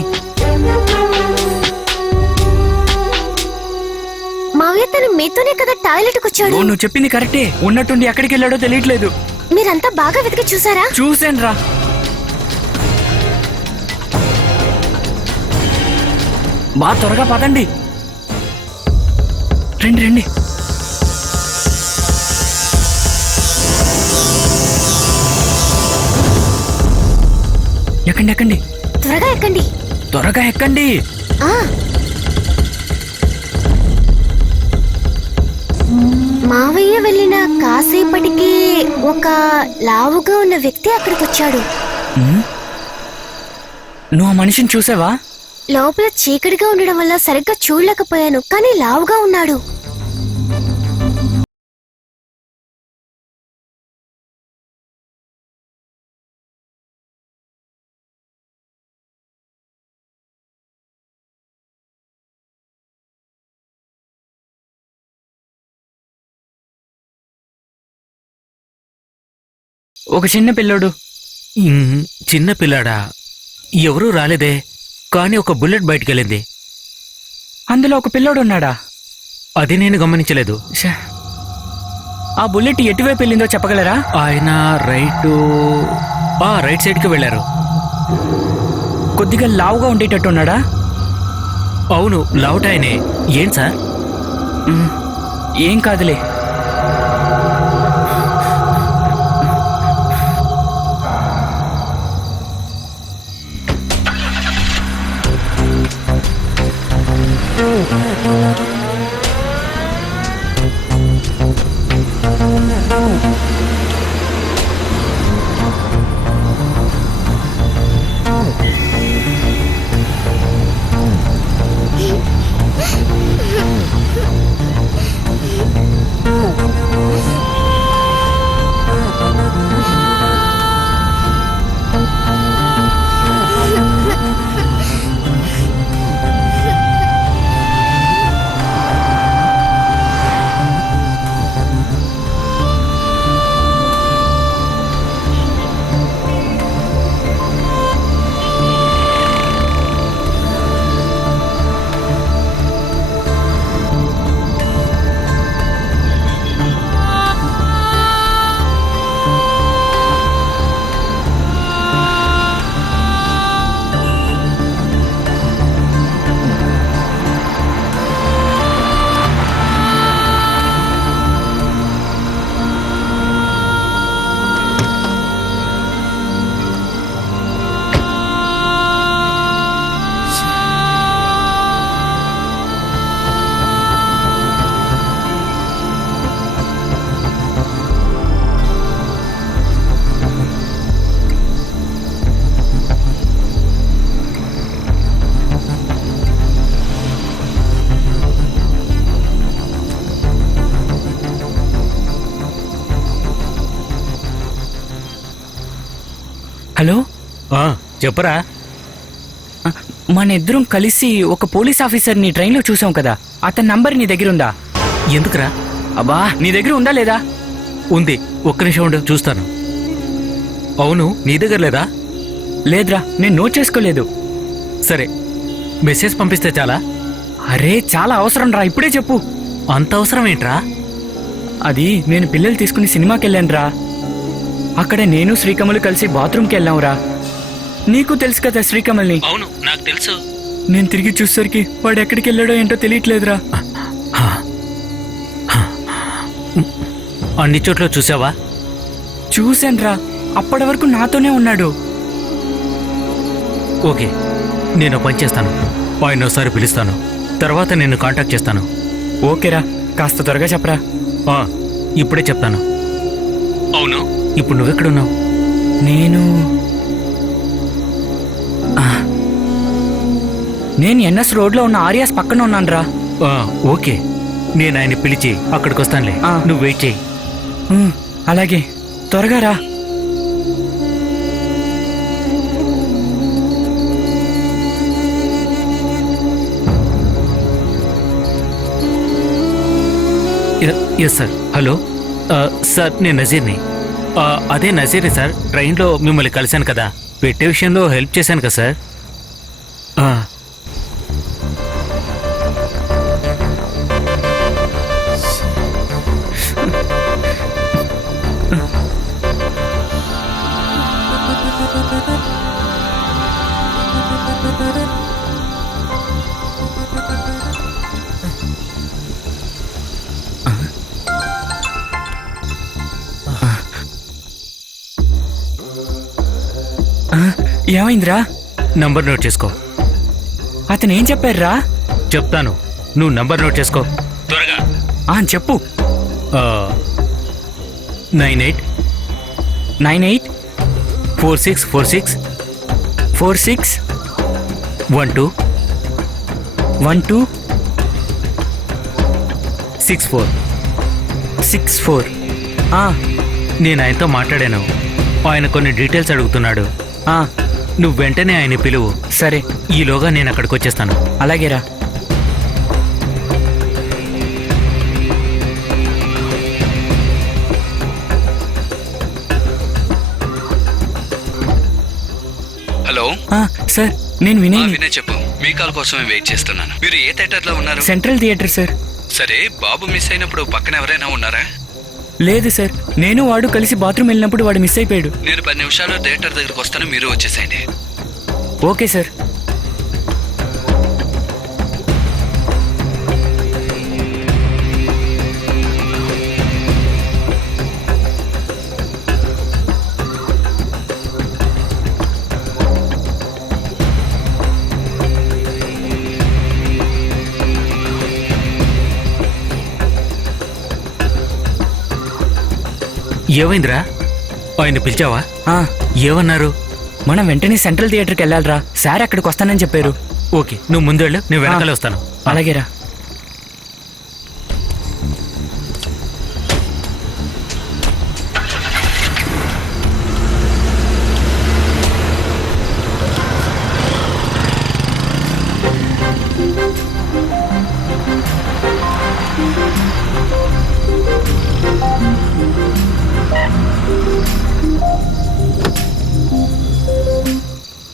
మావయ్య తను మీతోనే కదా టాయిలెట్ కు వచ్చాడు. నువ్వు చెప్పింది కరెక్టే. ఉన్నట్టుండి ఎక్కడికి వెళ్ళాడో తెలియట్లేదు. మీరంతా బాగా వెతికి చూసారా? చూసాను రా. బా త్వరగా పదండి. రండి రండి. త్వరగా ఎక్కండి. ఆ. మావయ్య వెళ్ళిన కాసేపటికి ఒక లావుగా ఉన్న వ్యక్తి అక్కడికి వచ్చాడు. నువ్వు ఆ మనిషిని చూసావా? లోపల చీకటిగా ఉండడం వల్ల సరిగ్గా చూడలేకపోయాను, కానీ లావుగా ఉన్నాడు. ఒక చిన్న పిల్లోడు. చిన్న పిల్లాడా? ఎవరూ రాలేదే, కానీ ఒక బుల్లెట్ బయటికెళ్ళింది. అందులో ఒక పిల్లోడు ఉన్నాడా? అది నేను గమనించలేదు. ఛే! ఆ బుల్లెట్ ఎటువైపు వెళ్ళిందో చెప్పగలరా? ఆయన రైట్ సైడ్కి వెళ్ళారు. కొద్దిగా లావుగా ఉండేటట్టున్నాడా? అవును, లావుటాయనే. ఏం సార్? ఏం కాదులే. హలో, చెప్పరా? మన ఇద్దరం కలిసి ఒక పోలీస్ ఆఫీసర్ని ట్రైన్లో చూసాం కదా, అతని నంబర్ నీ దగ్గర ఉందా? ఎందుకురా? అబ్బా, నీ దగ్గర ఉందా లేదా? ఉంది, ఒక్క నిమిషం ఉండు, చూస్తాను. అవును, నీ దగ్గర లేదా? లేదురా, నేను నోట్ చేసుకోలేదు. సరే, మెసేజ్ పంపిస్తే చాలా? అరే, చాలా అవసరం రా, ఇప్పుడే చెప్పు. అంత అవసరం ఏంట్రా? అది నేను పిల్లలు తీసుకుని సినిమాకి వెళ్ళానురా. అక్కడ నేను శ్రీకమల్ కలిసి బాత్రూమ్కి వెళ్ళాంరా. నీకు తెలుసు కదా శ్రీకమల్ని? అవును, నాకు తెలుసు. నేను తిరిగి చూసేసరికి వాడు ఎక్కడికి వెళ్ళాడో ఏంటో తెలియట్లేదురా. అన్ని చోట్ల చూసావా? చూశానురా, అప్పటి వరకు నాతోనే ఉన్నాడు. ఓకే, నేను పని చేస్తాను. ఆయన ఒకసారి పిలుస్తాను, తర్వాత నేను కాంటాక్ట్ చేస్తాను. ఓకేరా, కాస్త త్వరగా చెప్పరా. ఇప్పుడే చెప్తాను. అవును, ఇప్పుడు నువ్వెక్కడున్నావు? నేను ఎన్ఎస్ రోడ్లో ఉన్న ఆర్యాస్ పక్కన ఉన్నానురా. ఓకే, నేను ఆయన పిలిచి అక్కడికి వస్తానులే, నువ్వు వెయిట్ చేయి. అలాగే, త్వరగా రా. Yes sir. హలో సార్, నేను నజీర్ని. అదే నజీరే సార్, ట్రైన్లో మిమ్మల్ని కలిశాను కదా, పెట్టే విషయంలో హెల్ప్ చేశాను కదా సార్. ఏమైందిరా? నంబర్ నోట్ చేసుకో. అతను ఏం చెప్పారురా? చెప్తాను, నువ్వు నంబర్ నోట్ చేసుకో. త్వరగా. చెప్పు. 98 98 4646 46 12 12 64. 64. నేను ఆయనతో మాట్లాడాను. ఆయన కొన్ని డీటెయిల్స్ అడుగుతున్నాడు. నువ్వు వెంటనే ఆయన పిలువు. సరే, ఈలోగా నేను అక్కడికి వచ్చేస్తాను. అలాగేరా. హలో సార్, నేను వినయ్. వినయ్ చెప్పు. మీ కాల్ కోసమే వెయిట్ చేస్తున్నాను. మీరు ఏ థియేటర్లో ఉన్నారు? Central theatre sir. సరే, బాబు మిస్ అయినప్పుడు పక్కన ఎవరైనా ఉన్నారా? లేదు సార్, నేను వాడు కలిసి బాత్రూమ్ వెళ్ళినప్పుడు వాడు మిస్ అయిపోయాడు. నేను 10 నిమిషాల్లో థియేటర్ దగ్గరకు వస్తాను, మీరు వచ్చేసేయండి. Okay sir. ఏమైందిరా? ఆయన పిలిచావా? ఏమన్నారు? మనం వెంటనే సెంట్రల్ థియేటర్కి వెళ్ళాలిరా. సార్ అక్కడికి వస్తానని చెప్పారు. ఓకే, నువ్వు ముందు వెళ్ళు, నేను వెనకాలే వస్తాను. అలాగేరా.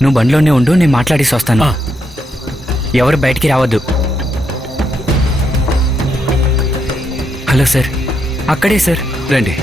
నువ్వు బండిలోనే ఉండు, నేను మాట్లాడేసి వస్తాను. ఎవరు బయటికి రావద్దు. Hello sir. అక్కడే సార్. రండి.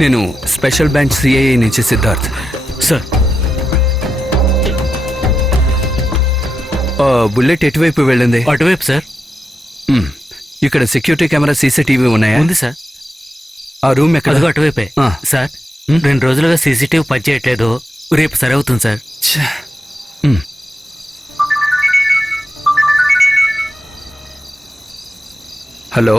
నేను స్పెషల్ బ్రాంచ్ సిఐఏ నుంచి సిద్ధార్థ్. సార్, బుల్లెట్ ఎటువైపు వెళ్ళింది? అటువైపు సార్. ఇక్కడ సెక్యూరిటీ కెమెరా సీసీటీవీ ఉన్నాయా? ఉంది సార్. ఆ రూమ్ ఎక్కడ? అదిగో అటువైపే. సార్, 2 రోజులుగా సీసీటీవీ పనిచేయట్లేదు. రేపు సరి అవుతుంది సార్. హలో.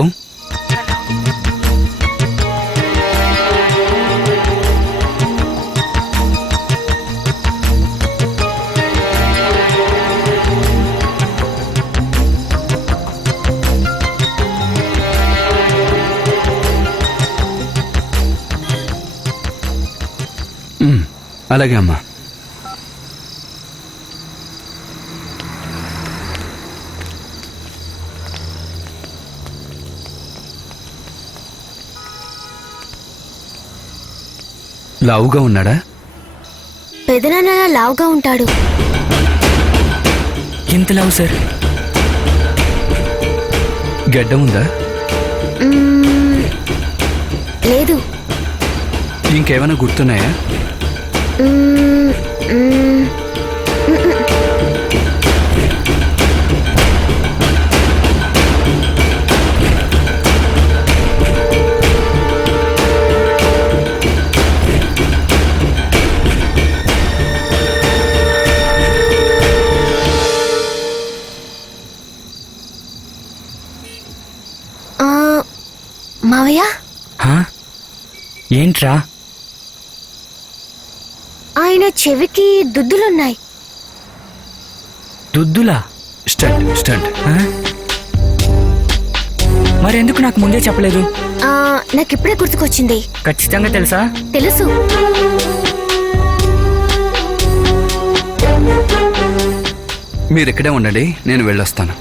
అలాగే అమ్మా. లావుగా ఉన్నాడా? పెదనాన్న లావుగా ఉంటాడు. ఎంత లావు సార్? గడ్డం ఉందా? లేదు. ఇంకేమైనా గుర్తున్నాయా? మావయ్య హా? ఏంట్రా? ఆయన చెవికి దుద్దులున్నాయి. దుద్దులా? Stunt stunt. మరెందుకు నాకు ముందే చెప్పలేదు? నాకిప్పుడే గుర్తుకొచ్చింది. ఖచ్చితంగా తెలుసా? తెలుసు. మీరు ఇక్కడే ఉండండి, నేను వెళ్ళొస్తాను.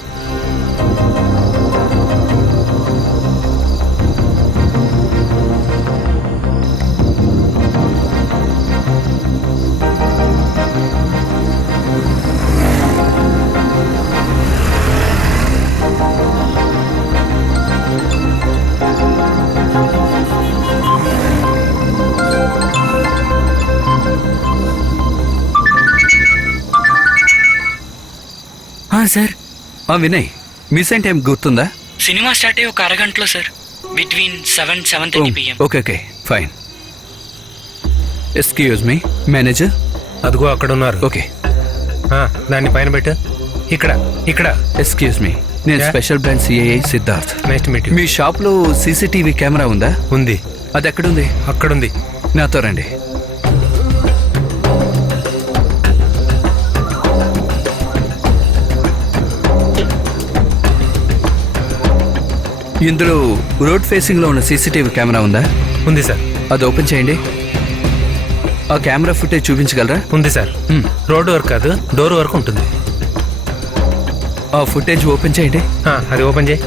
సార్. వినయ్, మిస్ అయిన టైం గుర్తుందా? సినిమా స్టార్ట్ అయ్యి ఒక అరగంటలో sir. Between 7-7:30 PM. Okay okay fine. Excuse me, manager. అదిగో అక్కడ ఉన్నారు. ఓకే. దాన్ని పైన పెట్టు. ఇక్కడ ఇక్కడ. ఎక్స్క్యూజ్ మీ, నేను Yeah. Special branch CII Siddharth. Nice to meet you. మీ షాప్లో సీసీటీవీ కెమెరా ఉందా? ఉంది. అది ఎక్కడుంది? అక్కడుంది. నాతో రండి. ఇందులో రోడ్ ఫేసింగ్ లో ఉన్న సీసీటీవీ కెమెరా ఉందా? ఉంది సార్. అది ఓపెన్ చేయండి. ఆ కెమెరా ఫుటేజ్ చూపించగలరా? ఉంది సార్. రోడ్ వర్క్ కాదు, డోర్ వర్క్ ఉంటుంది. ఆ ఫుటేజ్ ఓపెన్ చేయండి. అది ఓపెన్ చేయి.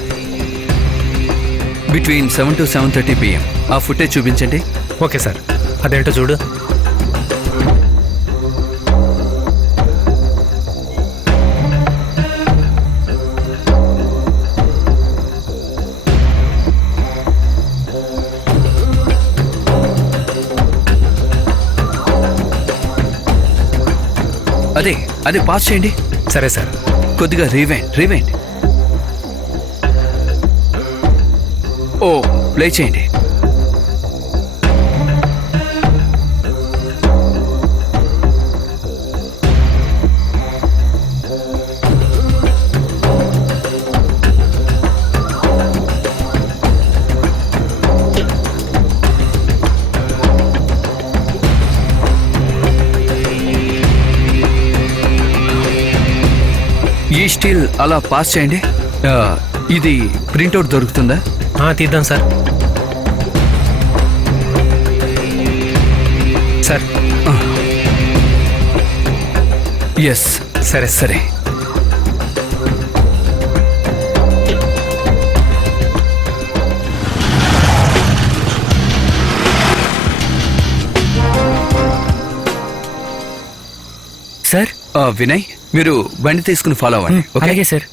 బిట్వీన్ 7 to 7:30 PM ఆ ఫుటేజ్ చూపించండి. Okay sir. అదేంటో చూడు. అదే పాస్ చేయండి. సరే సార్. కొద్దిగా రీవైండ్. ఓ, ప్లే చేయండి. ఈ స్టిల్ అలా పాస్ చేయండి. ఇది ప్రింట్అవుట్ దొరుకుతుందా? తీద్దాం సార్. సార్. ఎస్. సరే సరే. సార్. వినయ్, మీరు బండి తీసుకుని ఫాలో అవ్వండి. అలాగే సార్.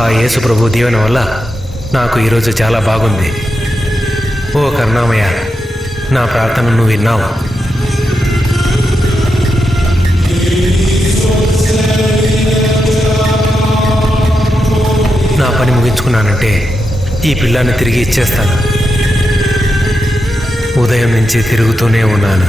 ఆ యేసు ప్రభు దీవెన వల్ల నాకు ఈరోజు చాలా బాగుంది. ఓ కరుణామయ్య, నా ప్రార్థన నువ్వు విన్నావు. నా పని ముగించుకున్నానంటే ఈ పిల్లాన్ని తిరిగి ఇచ్చేస్తాను. ఉదయం నుంచి తిరుగుతూనే ఉన్నాను.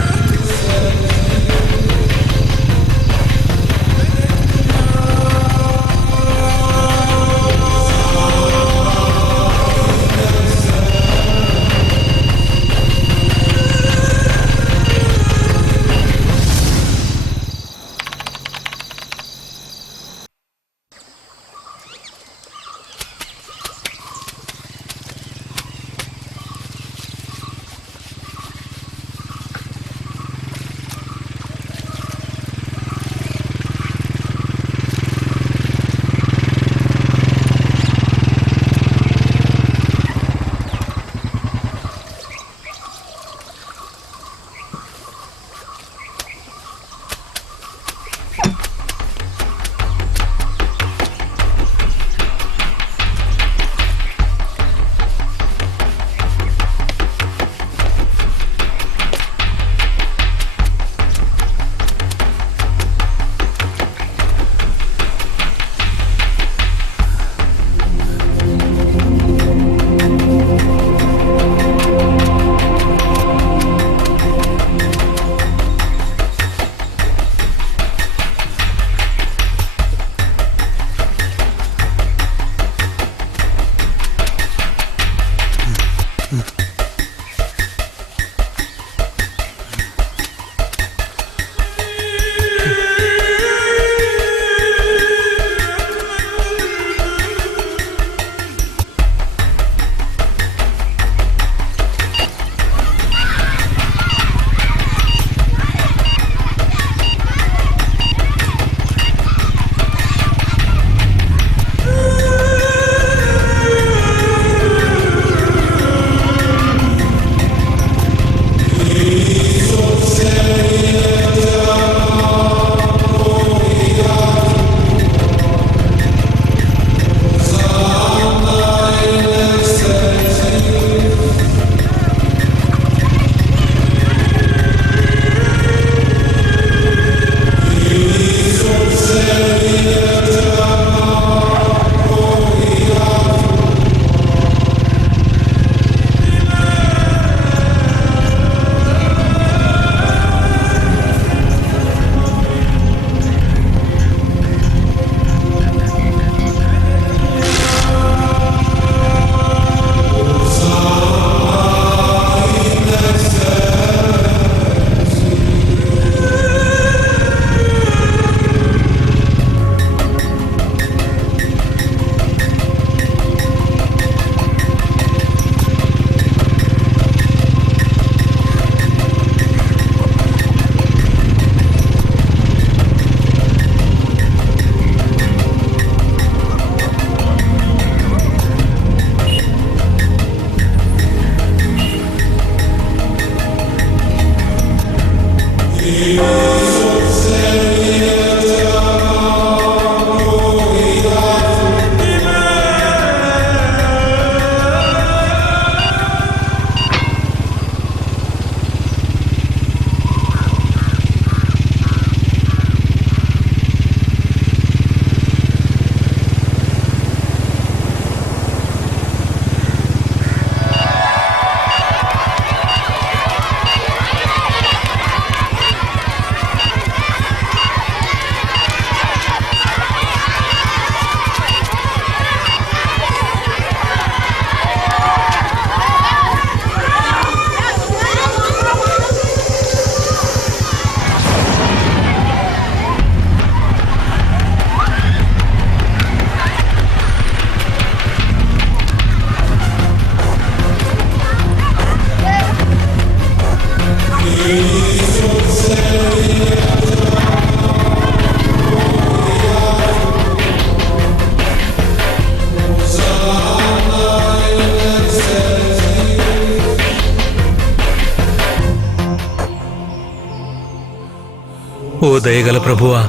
ఓ దయగల ప్రభువా,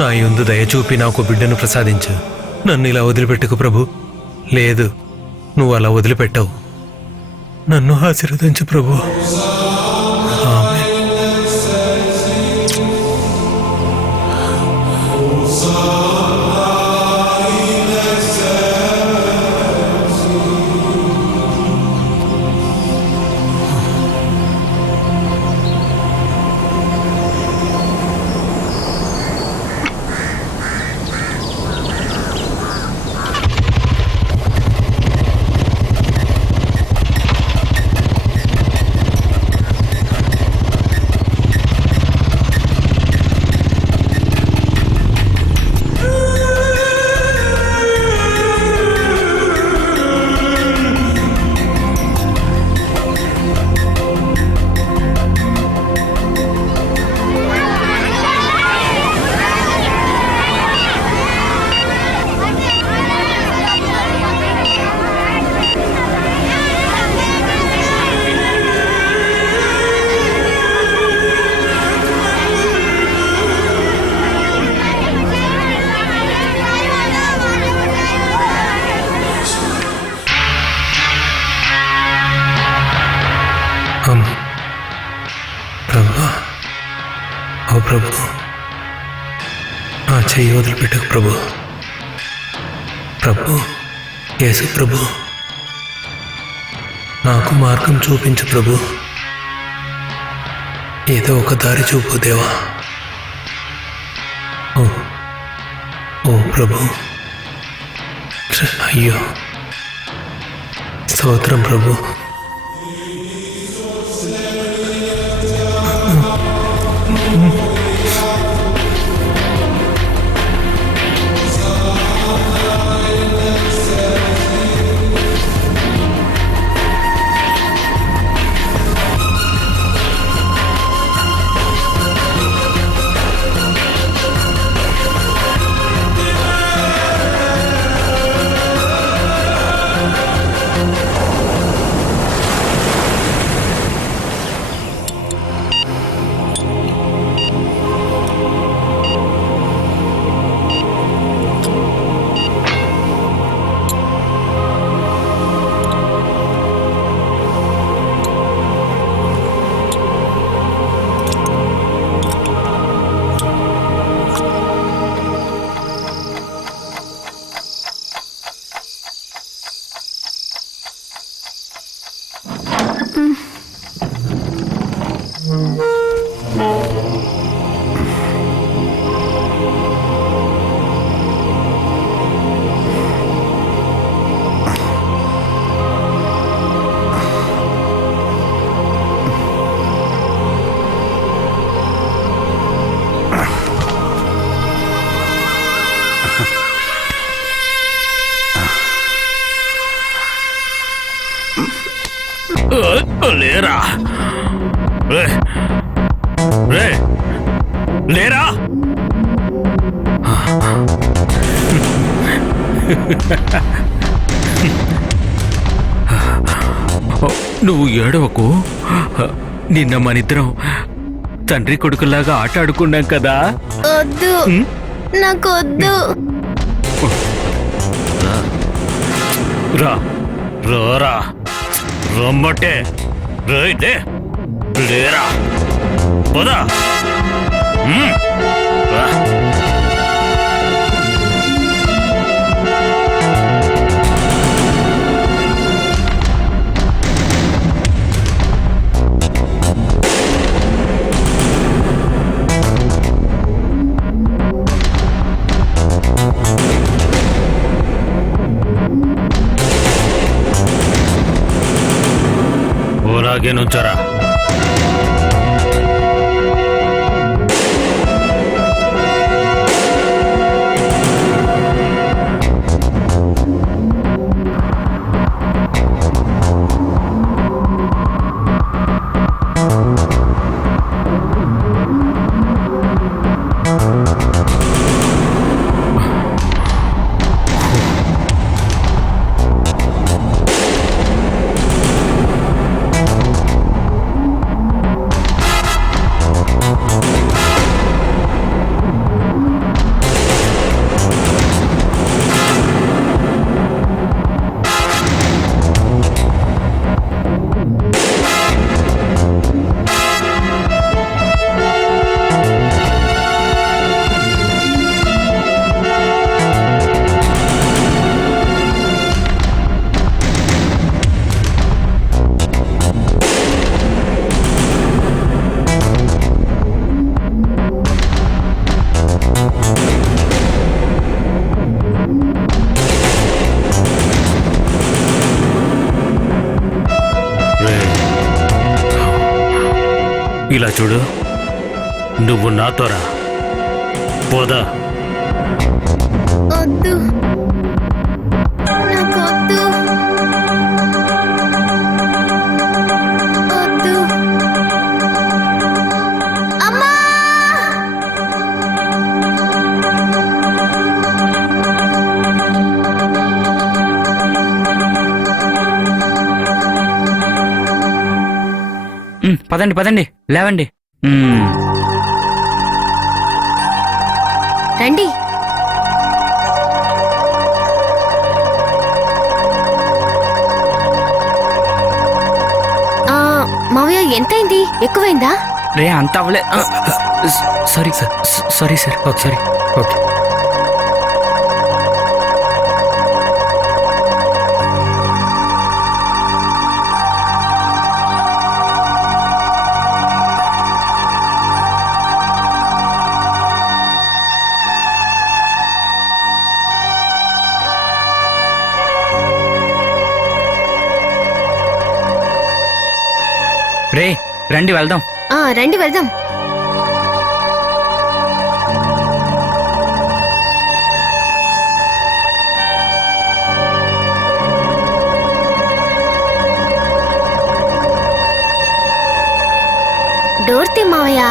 నా యందు దయచూపి నాకు బిడ్డను ప్రసాదించు. నన్ను ఇలా వదిలిపెట్టుకు ప్రభు. లేదు, నువ్వు అలా వదిలిపెట్టవు. నన్ను ఆశీర్వదించు ప్రభు. ఆమేన్. ప్రభు, ఓ ప్రభు, నా చెయ్యి వదిలిపెట్టకు ప్రభు. ప్రభు, యేసు ప్రభు, నాకు మార్గం చూపించు ప్రభు. ఏదో ఒక దారి చూపు దేవా. ఓ ఓ ప్రభు, అయ్యో, స్తోత్రం ప్రభు. లేరా లేరా నువ్వు ఏడవకు. నిన్న మనిద్దరం తండ్రి కొడుకులాగా ఆట ఆడుకున్నాం కదా. వద్దు, నాకు వద్దు. రా రా రమ్మటే రైతే లేరా పోదా. ఓలాగే నుంచరా. ఇలా చూడు, నువ్వు నాతో రా. పోదా. వద్దు, నాకు వద్దు, వద్దు. అమ్మా! పదండి పదండి, లేవండి. రండి. మావయ్య ఎంతైంది? ఎక్కువైందా? రే అంత అవ్వలే. Sorry sir, sorry sir. Okay okay. రే రండి వెళ్దాం. రండి వెళ్దాం. డోర్ తీ మావయ్య.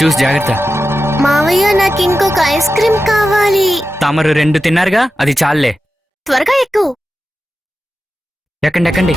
చూసి జాగ్రత్త. మావయ్య నాకు ఇంకొక ఐస్ క్రీమ్ కావాలి. తమరు 2 తిన్నారుగా, అది చాలే. త్వరగా ఎక్కు. ఎక్కండి ఎక్కండి.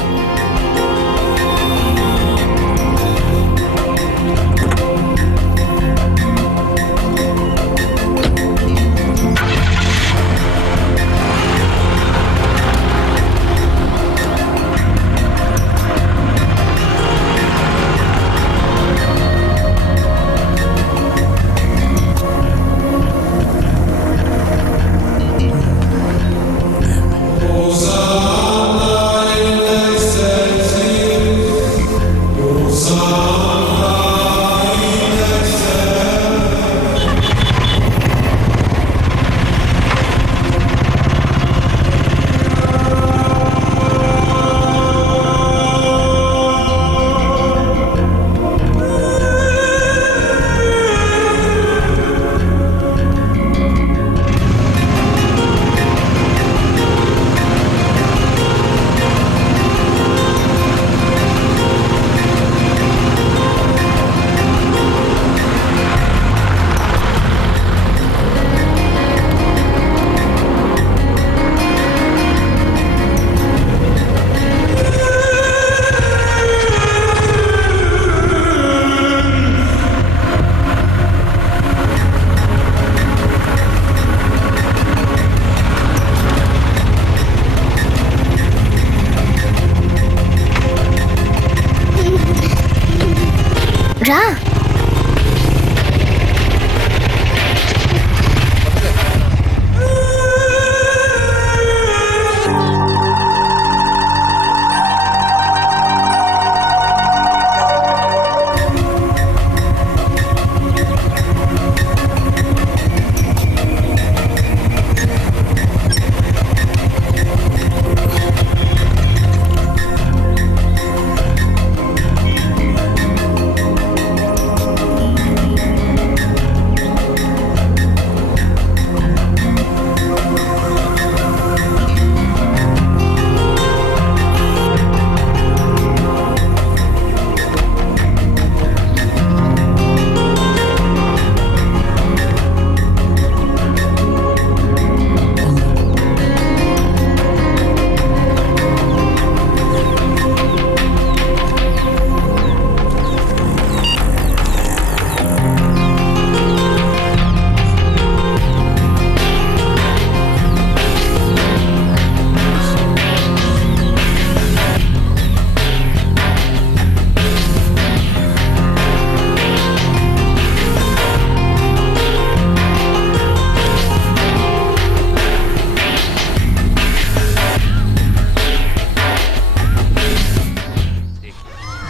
రా.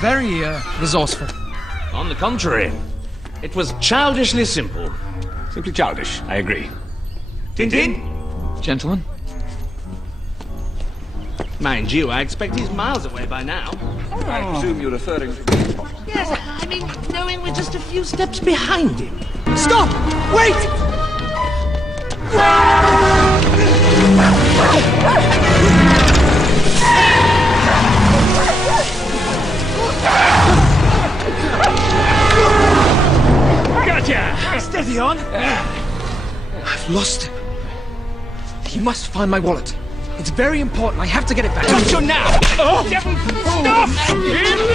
Very resourceful. On the contrary, it was childishly simple. Simply childish, I agree. Tintin? Gentlemen? Mind you, I expect he's miles away by now. I presume you're referring to... Yes, I I mean, knowing we're just a few steps behind him. Stop! Wait! Gotcha! Steady on. I've lost him. He must find my wallet. It's very important. I have to get it back. Got you now! Oh. Devil, stop! In the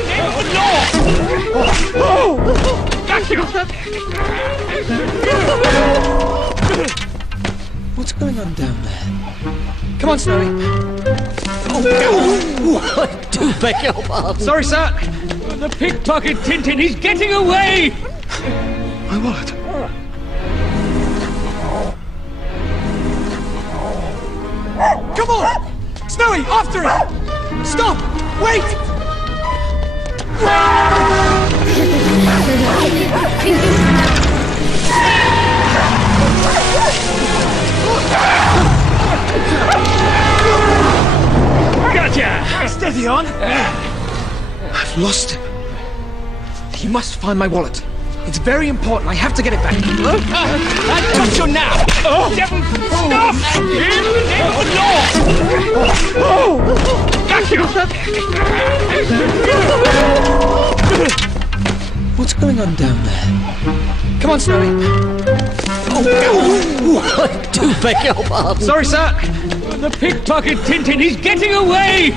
name of the law! Back you! What's going on down there? Come on, Snowy. Oh, do beg your pardon. Sorry, sir. The pickpocket Tintin, he's getting away! My wallet. Come on! Snowy, after it! Stop! Wait! Gotcha! Steady on! I've lost him. He must find my wallet. It's very important. I have to get it back. I've got you now! Devil, stop! In the name of the law! Back you! What's going on down there? Come on, Snowy. I do beg your pardon. Sorry, sir. The pickpocket Tintin, he's getting away!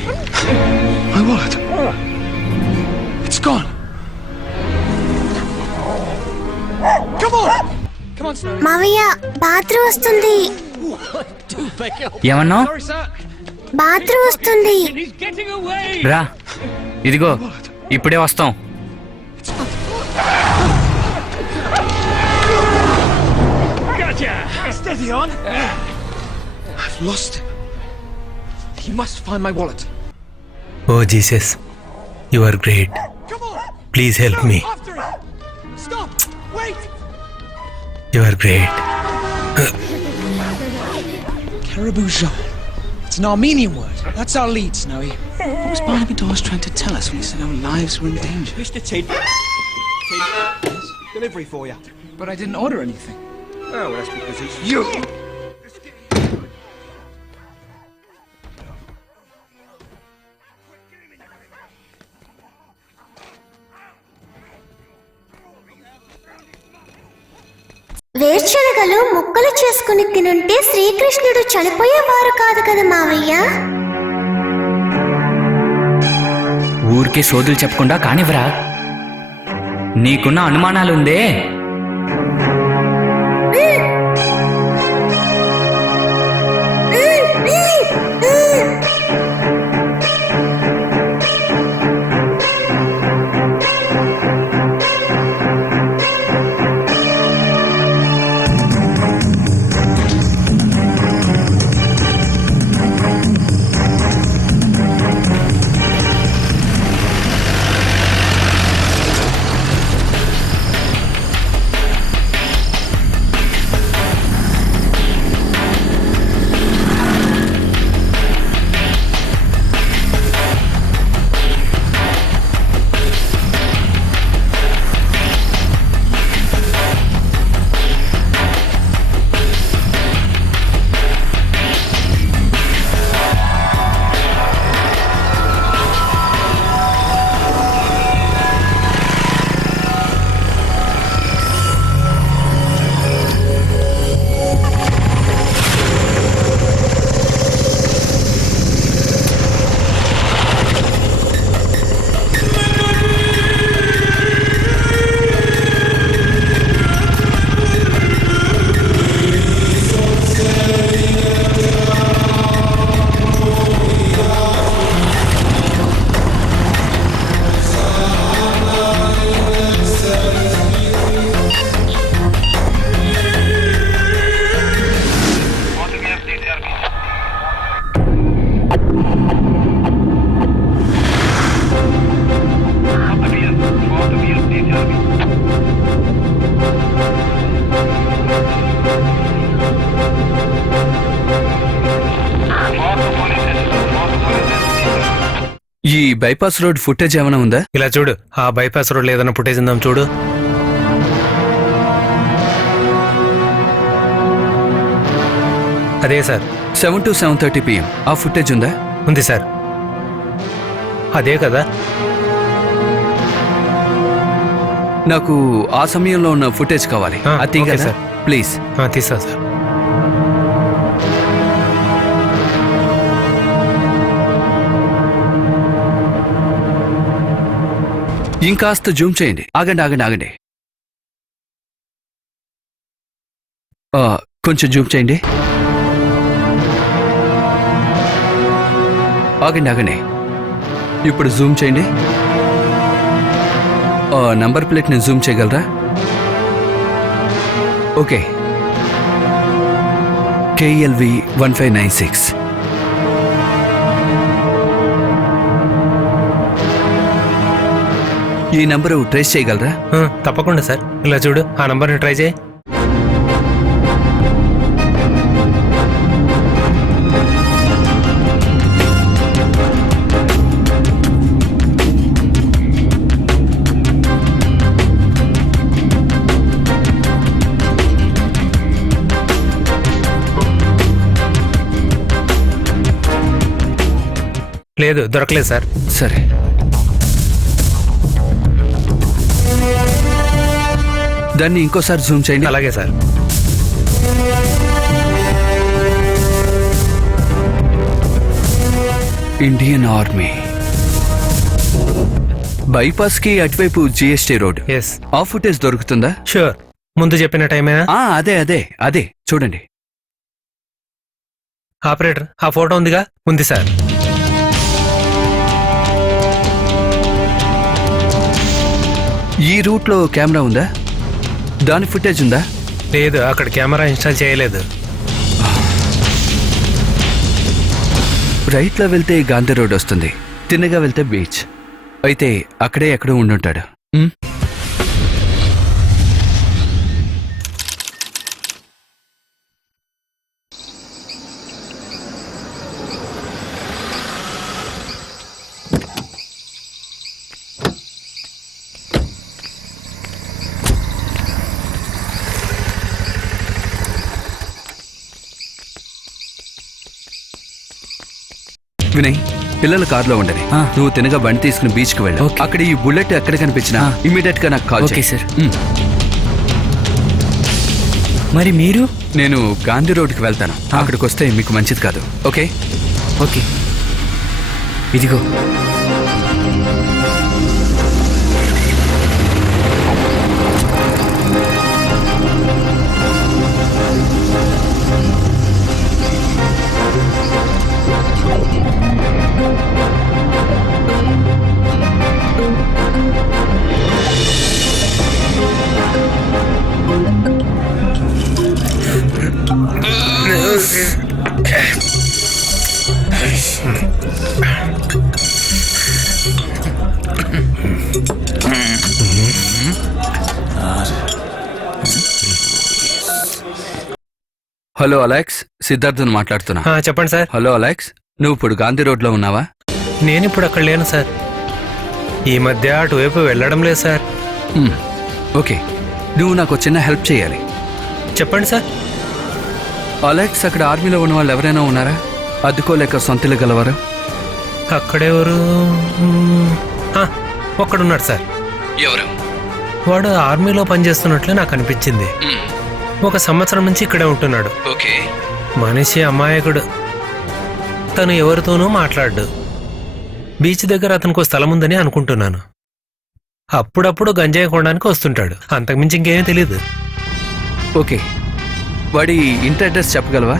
My wallet. It's gone. Come on! Come on, Snowy. మావయ్య bathroom వస్తుంది. Do beg your ఏమన్నావు? Sorry, sir. Bathroom వస్తుంది. He's getting away! రా ఇదిగో ఇప్పుడే వస్తాం. Gotcha! Steady on! I've lost him. He must find my wallet. Oh Jesus, you are great. Come on! Please help me. After it! Stop! Wait! You are great. Caribou Jean. It's an Armenian word. That's our lead, Snowy. What was Barnaby Dawes trying to tell us when he said our lives were in danger? Mr. Tid. Delivery for you. But I didn't order anything. Oh, well, that's because it's you! వేర్శనగలు ముక్కలు చేసుకుని తినుంటే శ్రీకృష్ణుడు చనిపోయేవారు కాదు కదా మావయ్య. ఊరికే సోదులు చెప్పకుండా కానివ్వరా. నీకున్న అనుమానాలుందే ఈ బైపాస్ రోడ్ ఫుటేజ్ ఏమైనా ఉందా? ఇలా చూడు, ఆ బైపాస్ రోడ్ ఏదైనా ఫుటేజ్ ఉందాం చూడు. అదే సార్. 7 to 7:30 PM ఆ ఫుటేజ్ ఉందా? ఉంది సార్. అదే కదా. నాకు ఆ సమయంలో ఉన్న ఫుటేజ్ కావాలి. అది ఓకే తీయగలరా? సార్. ప్లీజ్. తీసా సార్. ఇంకాస్త జూమ్ చేయండి. ఆగండి. కొంచెం జూమ్ చేయండి. ఆగండి. ఇప్పుడు జూమ్ చేయండి. నంబర్ ప్లేట్ని జూమ్ చేయగలరా? ఓకే. KLV 1596. ఈ నంబరు ట్రేస్ చేయగలరా? తప్పకుండా సార్. ఇలా చూడు, ఆ నంబర్ని ట్రై చేయి. లేదు, దొరకలేదు సార్. సరే. దాన్ని ఇంకోసారి జూమ్ చేయండి. అలాగే సార్. ఇండియన్ ఆర్మీ బైపాస్ కి అటువైపు GST రోడ్. ఎస్. ఆ ఫుటేజ్ దొరుకుతుందా? షూర్. ముందు చెప్పిన టైమేనా? అదే చూడండి. ఆపరేటర్, ఆ ఫోటో ఉందిగా? ఉంది సార్. ఈ రూట్ లో కెమెరా ఉందా? దాని ఫుటేజ్ ఉందా? లేదు, అక్కడ కెమెరా ఇన్స్టాల్ చేయలేదు. రైట్ లో వెళ్తే గాంధీ రోడ్ వస్తుంది, తిన్నగా వెళ్తే బీచ్. అయితే అక్కడే ఎక్కడో ఉండుంటాడు. వినయ్, పిల్లల కారులో ఉండని. నువ్వు తినగా బండి తీసుకుని బీచ్ కి వెళ్ళి అక్కడ ఈ బుల్లెట్ ఎక్కడ కనిపించినా ఇమీడియట్ గా నాకు కాల్ చేయి. సార్. మరి మీరు? నేను గాంధీ రోడ్కి వెళ్తాను. అక్కడికి వస్తే మీకు మంచిది కాదు. ఓకే? ఓకే. ఇదిగో. హలో అలెక్స్, సిద్ధార్థన్ మాట్లాడుతున్నా. చెప్పండి సార్. హలో అలెక్స్, నువ్వు ఇప్పుడు గాంధీ రోడ్లో ఉన్నావా? నేను ఇప్పుడు అక్కడ లేను సార్. ఈ మధ్య అటువైపు వెళ్ళడం లేదు సార్. ఓకే, నువ్వు నాకు చిన్న హెల్ప్ చేయాలి. చెప్పండి సార్. అలెక్స్, అక్కడ ఆర్మీలో ఉన్న వాళ్ళు ఎవరైనా ఉన్నారా? అద్దుకోలేక సొంతలు గలవారు? అక్కడెవరు? ఒక్కడున్నాడు సార్. ఎవరు? వాడు ఆర్మీలో పనిచేస్తున్నట్లు నాకు అనిపించింది. 1 సంవత్సరం నుంచి ఇక్కడే ఉంటున్నాడు. ఓకే. మనిషి అమాయకుడు. తను ఎవరితోనూ మాట్లాడు. బీచ్ దగ్గర అతనికి స్థలం ఉందని అనుకుంటున్నాను. అప్పుడప్పుడు గంజాయి కొనడానికి వస్తుంటాడు. అంతకుమించి ఇంకేమీ తెలియదు. ఓకే, వాడి ఇంటి అడ్రస్ చెప్పగలవా?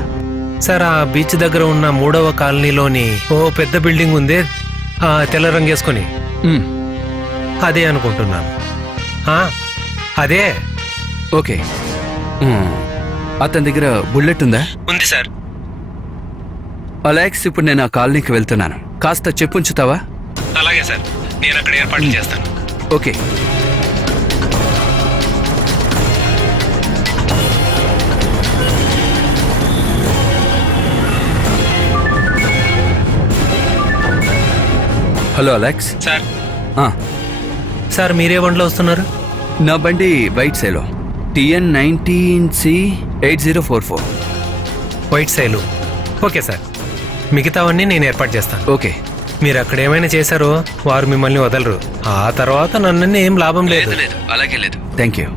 సార్, ఆ బీచ్ దగ్గర ఉన్న 3వ కాలనీలోని ఓ పెద్ద బిల్డింగ్ ఉంది, తెల్ల రంగేసుకొని. అదే అనుకుంటున్నాను. అదే. ఓకే. అతని దగ్గర బుల్లెట్ ఉందా? ఉంది సార్. అలెక్స్, ఇప్పుడు నేను ఆ కాలనీకి వెళ్తున్నాను. కాస్త చెప్పుంచుతావా? అలాగే సార్, నేను అక్కడ ఏర్పాట్లు చేస్తాను. ఓకే. Hello Alex. సార్ ఆ, సార్ మీరే బండిలో వస్తున్నారు? నా బండి వైట్ సేలో TN19C8044. వైట్ సైలు. ఓకే సార్, మిగతావన్నీ నేను ఏర్పాటు చేస్తాను. ఓకే. మీరు అక్కడ ఏమైనా చేశారో వారు మిమ్మల్ని వదలరు. ఆ తర్వాత నన్ను ఏం లాభం లేదు. లేదు, అలాగే లేదు. Thank you.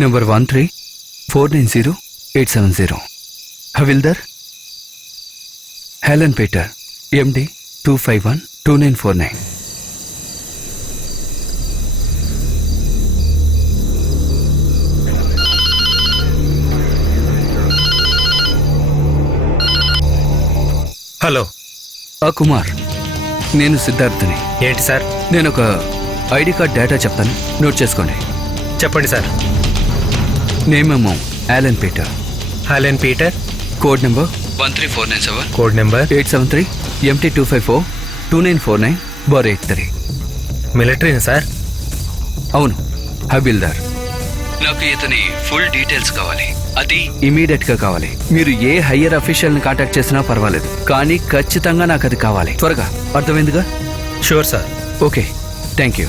Number 13490870. Havildar Helen Peter, MD 2512949. Hello. Kumar, నేను సిద్ధార్థని. ఏంటి సార్? నేను ఒక ఐడి కార్డ్ డేటా చెప్తాను, నోట్ చేసుకోండి. చెప్పండి సార్. నేమేమో Allen Peter. Helen Peter. Code number 13497. Code number 873 MT2542949/83. మిలిటరీనా సార్? అవును, హబీల్దార్. నాకు ఇతని ఫుల్ డీటెయిల్స్ కావాలి, అది ఇమీడియట్ గా కావాలి. మీరు ఏ హయ్యర్ అఫీషియల్ ని కాంటాక్ట్ చేసినా పర్వాలేదు, కానీ ఖచ్చితంగా నాకు అది కావాలి, త్వరగా. అర్థమైందిగా? Sure sir. Okay, thank you.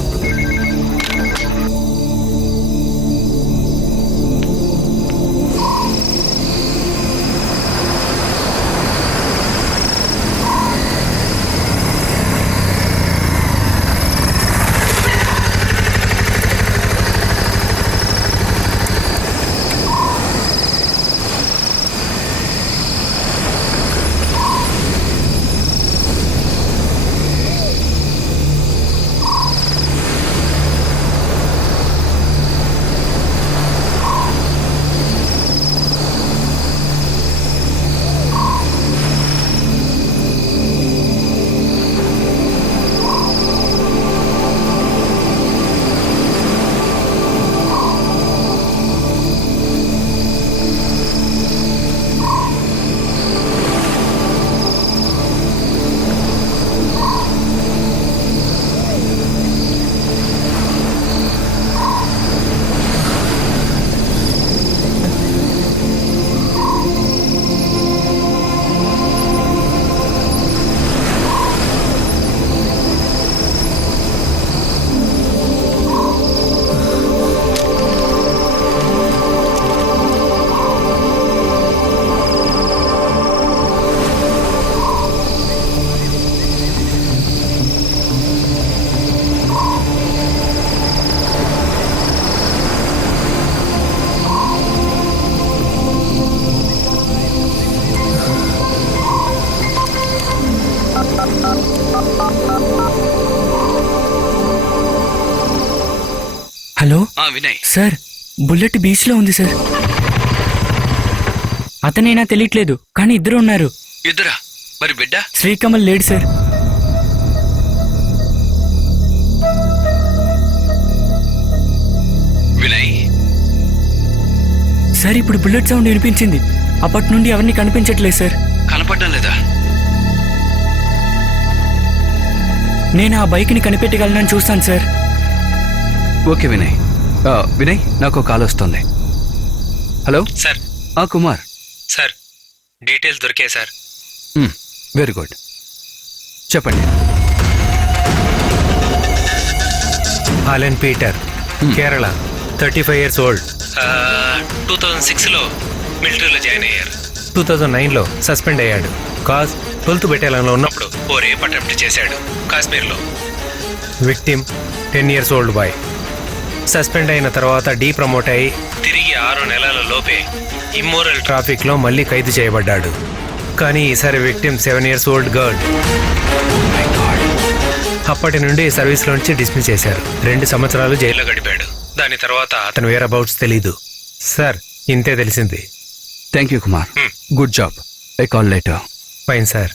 Hello Vinay sir, bullet beach లో ఉంది సార్. అతనేనా తెలియట్లేదు, కానీ ఇద్దరు ఉన్నారు. ఇద్దరా? మరి బిడ్డ? శ్రీకమల్ లేడు సార్. వినయ్ సార్, ఇప్పుడు బుల్లెట్ సౌండ్ వినిపించింది. అప్పటి నుండి ఎవరిని కనిపించట్లేదు సార్. కనపడడం లేదా? నేను ఆ బైక్ని కనిపెట్టగలనని చూస్తాను సార్. ఓకే వినయ్. వినయ్, నాకు కాల్ వస్తుంది. Hello sir. Kumar. Sir, details దొరికాయి సార్. Very good. చెప్పండి. Allen Peter, Kerala, 35 years old. 2006లో మిలిటరీలో జాయిన్ అయ్యారు. 2009లో సస్పెండ్ అయ్యాడు. కాజ్ 12th బెటాలియన్లో ఉన్నప్పుడు ఓ రేప్ అటెంప్ట్ చేశాడు కాశ్మీర్లో. Victim 10 years old boy. Suspend అయిన తర్వాత ప్రమోట్ అయ్యి తిరిగి 6 నెలల లోపే ఇమ్మోరల్ ట్రాఫిక్లో మళ్ళీ ఖైదు చేయబడ్డాడు. కానీ ఈసారి విక్టిమ్ 7 years old గర్ల్. అప్పటి నుండి సర్వీస్లో నుంచి డిస్మిస్ చేశారు. 2 సంవత్సరాలు జైల్లో గడిపాడు. దాని తర్వాత అతను వేర్ అబౌట్స్ తెలీదు సార్. ఇంతే తెలిసింది. Thank you Kumar. Good job. I call later. Fine sir.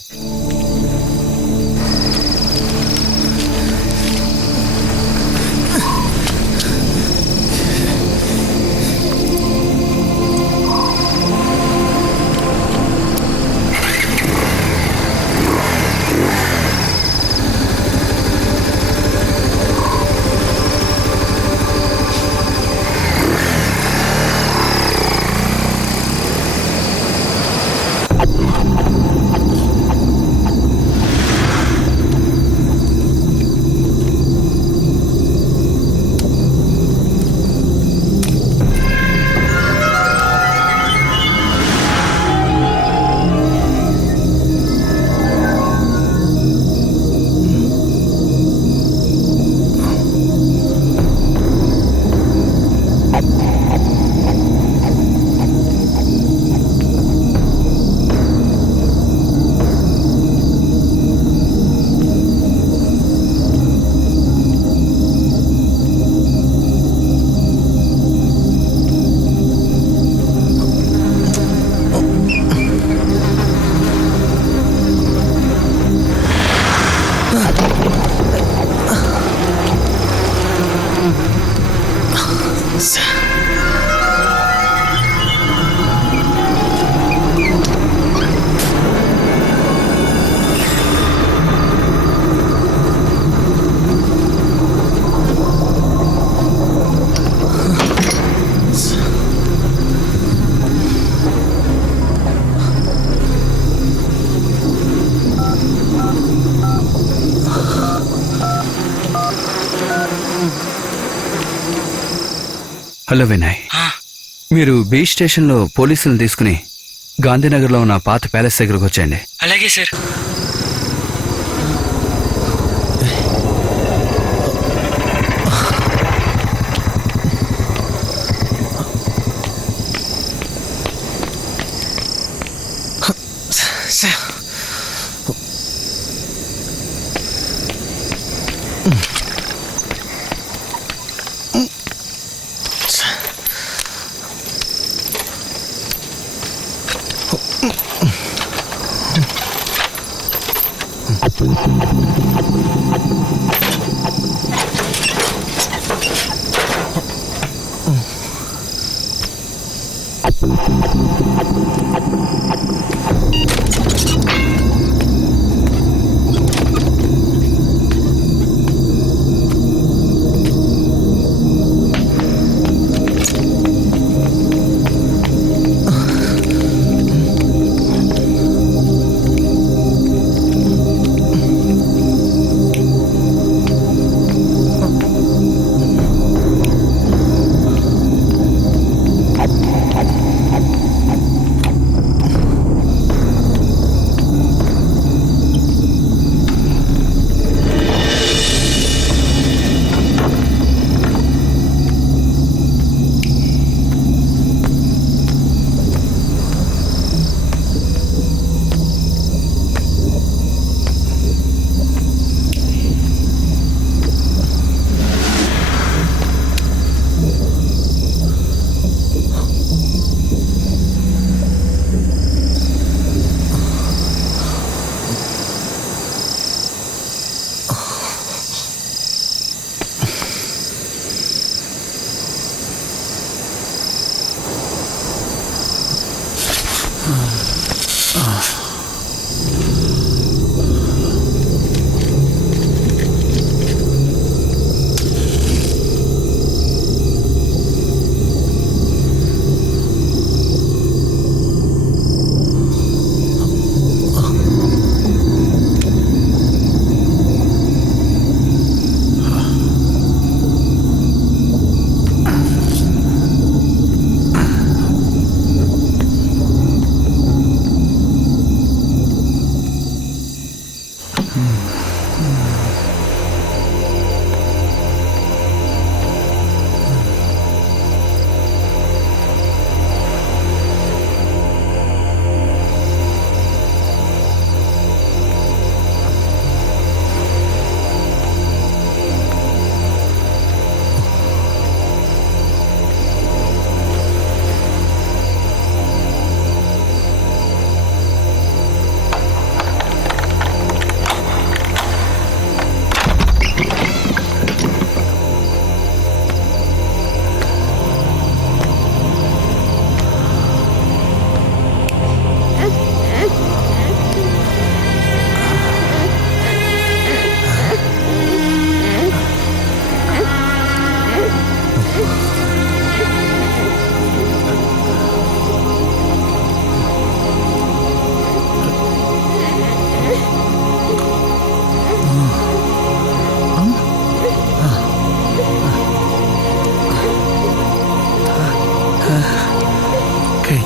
Hello Vinay. మీరు బీచ్ స్టేషన్లో పోలీసులను తీసుకుని గాంధీనగర్లో ఉన్న పాత ప్యాలెస్ దగ్గరకు వచ్చేయండి. అలాగే సార్.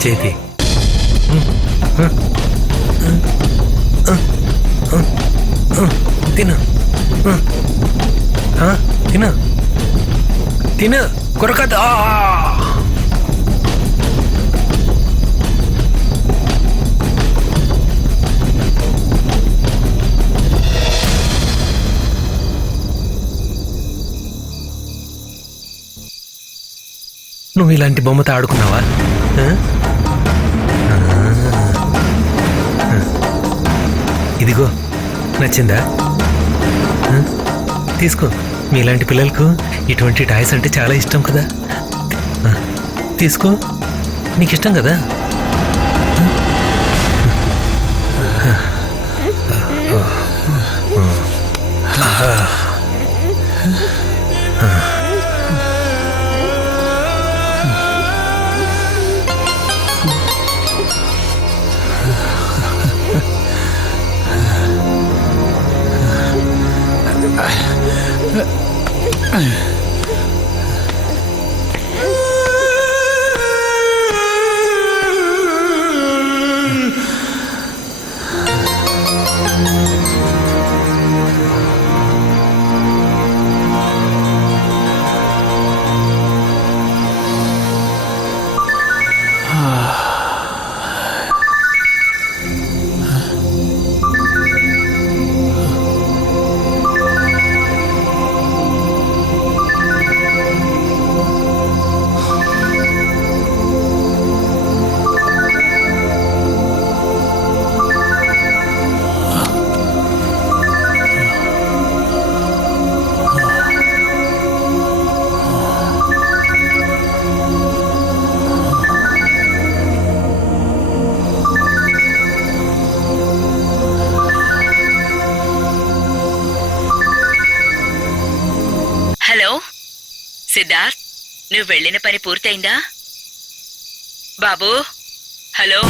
చేతి తిన తిన తిన కొరకదా. నువ్వు ఇలాంటి బొమ్మతో ఆడుకున్నావా? ఇదిగో నచ్చిందా? తీసుకో. మీలాంటి పిల్లలకు ఇటువంటి టాయ్స్ అంటే చాలా ఇష్టం కదా. తీసుకో, నీకు ఇష్టం కదా. హలో సిద్ధార్థ్, నువ్వు వెళ్ళిన పని పూర్తయిందా బాబూ? హలో.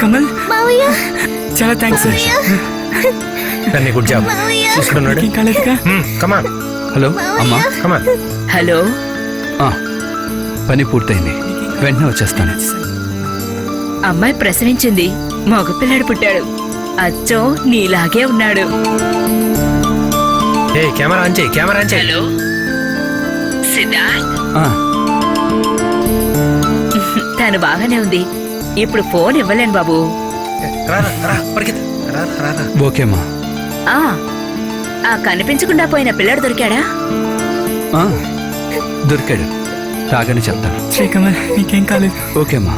కమల్, మావయ్య చాలా థ్యాంక్స్ సార్. కానీ గుడ్ జాబ్. చూసుకున్నాడు. ఏం కాలేదుగా? కమాన్. హలో అమ్మా. కమాన్. హలో, ఆ, పని పూర్తయింది, వెంటనే వచ్చేస్తాను. అమ్మాయి ప్రసవించింది, మగపిల్లాడు పుట్టాడు. అచ్చో నీలాగే ఉన్నాడు. ఏ కెమెరా ఆన్ చేయి, కెమెరా ఆన్ చేయి. హలో సిద్ధార్థ్, ఆ, తను బాగానే ఉంది. ఇప్పుడు ఫోన్ ఇవ్వలేను బాబు. రా రా, రా పరిగెత్తు. రా రా రా. ఓకేమ్మా. ఆ కనిపించకుండా పోయిన పిల్లాడు దొరికాడా? ఆ, దొరికాడు, రాగానే చెప్తాను. కమల్, నీకేం కాలేదు. ఓకేమ్మా.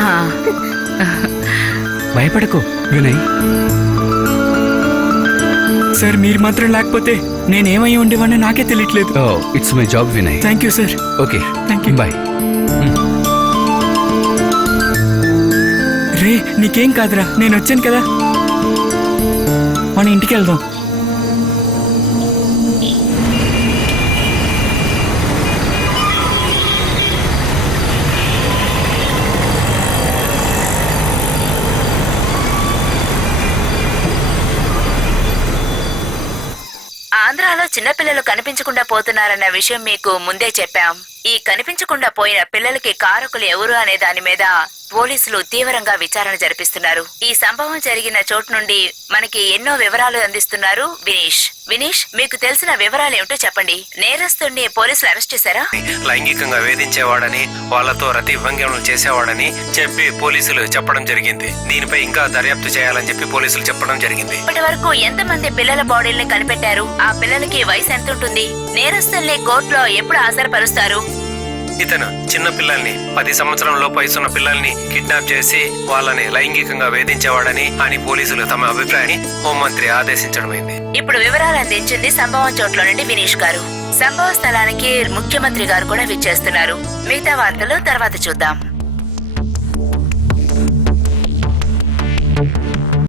ఆ, భయపడకు వినయ్, సార్. మీరు మాత్రం లేకపోతే నేనేమై ఉండేవాడిని నాకే తెలియట్లేదు. It's my job Vinay. Thank you sir. Okay, thank you. Bye. రే, నీకేం కాదురా, నేను వచ్చాను కదా. మన ఇంటికి వెళ్దాం. ఆంధ్రాలో చిన్నపిల్లలు కనిపించకుండా పోతున్నారన్న విషయం మీకు ముందే చెప్పాం. ఈ కనిపించకుండా పోయిన పిల్లలకి కారకులు ఎవరు అనే దాని మీద పోలీసులు తీవ్రంగా విచారణ జరిపిస్తున్నారు. ఈ సంభవం జరిగిన చోటు నుండి మనకి ఎన్నో వివరాలు అందిస్తున్నారు వినీష్. వినీష్, మీకు తెలిసిన వివరాలు ఏమిటో చెప్పండి. నేరస్తుడిని పోలీసులు అరెస్ట్ చేశారా? లైంగికంగా వేధించేవాడని, వాళ్ళతో రతి భంగిమలు చేసేవాడని చెప్పి పోలీసులు చెప్పడం జరిగింది. దీనిపై ఇంకా దర్యాప్తు చేయాలని చెప్పి పోలీసులు చెప్పడం జరిగింది. ఇప్పటి వరకు ఎంతమంది పిల్లల బాడీల్ని కనిపెట్టారు? ఆ పిల్లలకి వయసు ఎంత ఉంటుంది? నేరస్తుల్ని కోర్టులో ఎప్పుడు హాజరుపరుస్తారు? ఇతను చిన్న పిల్లల్ని 10 సంవత్సరం లోపు వయసున్న పిల్లల్ని కిడ్నాప్ చేసి వాళ్ళని లైంగికంగా వేధించేవాడని అని పోలీసులు తమ అభిప్రాయాన్ని హోంమంత్రి ఆదేశించడమైంది. ఇప్పుడు వివరాలు అందించింది సంభవం చోట్ల నుండి వినీష్ గారు. సంభవ స్థలానికి ముఖ్యమంత్రి గారు కూడా విచ్చేస్తున్నారు. మిగతా వార్తలు తర్వాత చూద్దాం.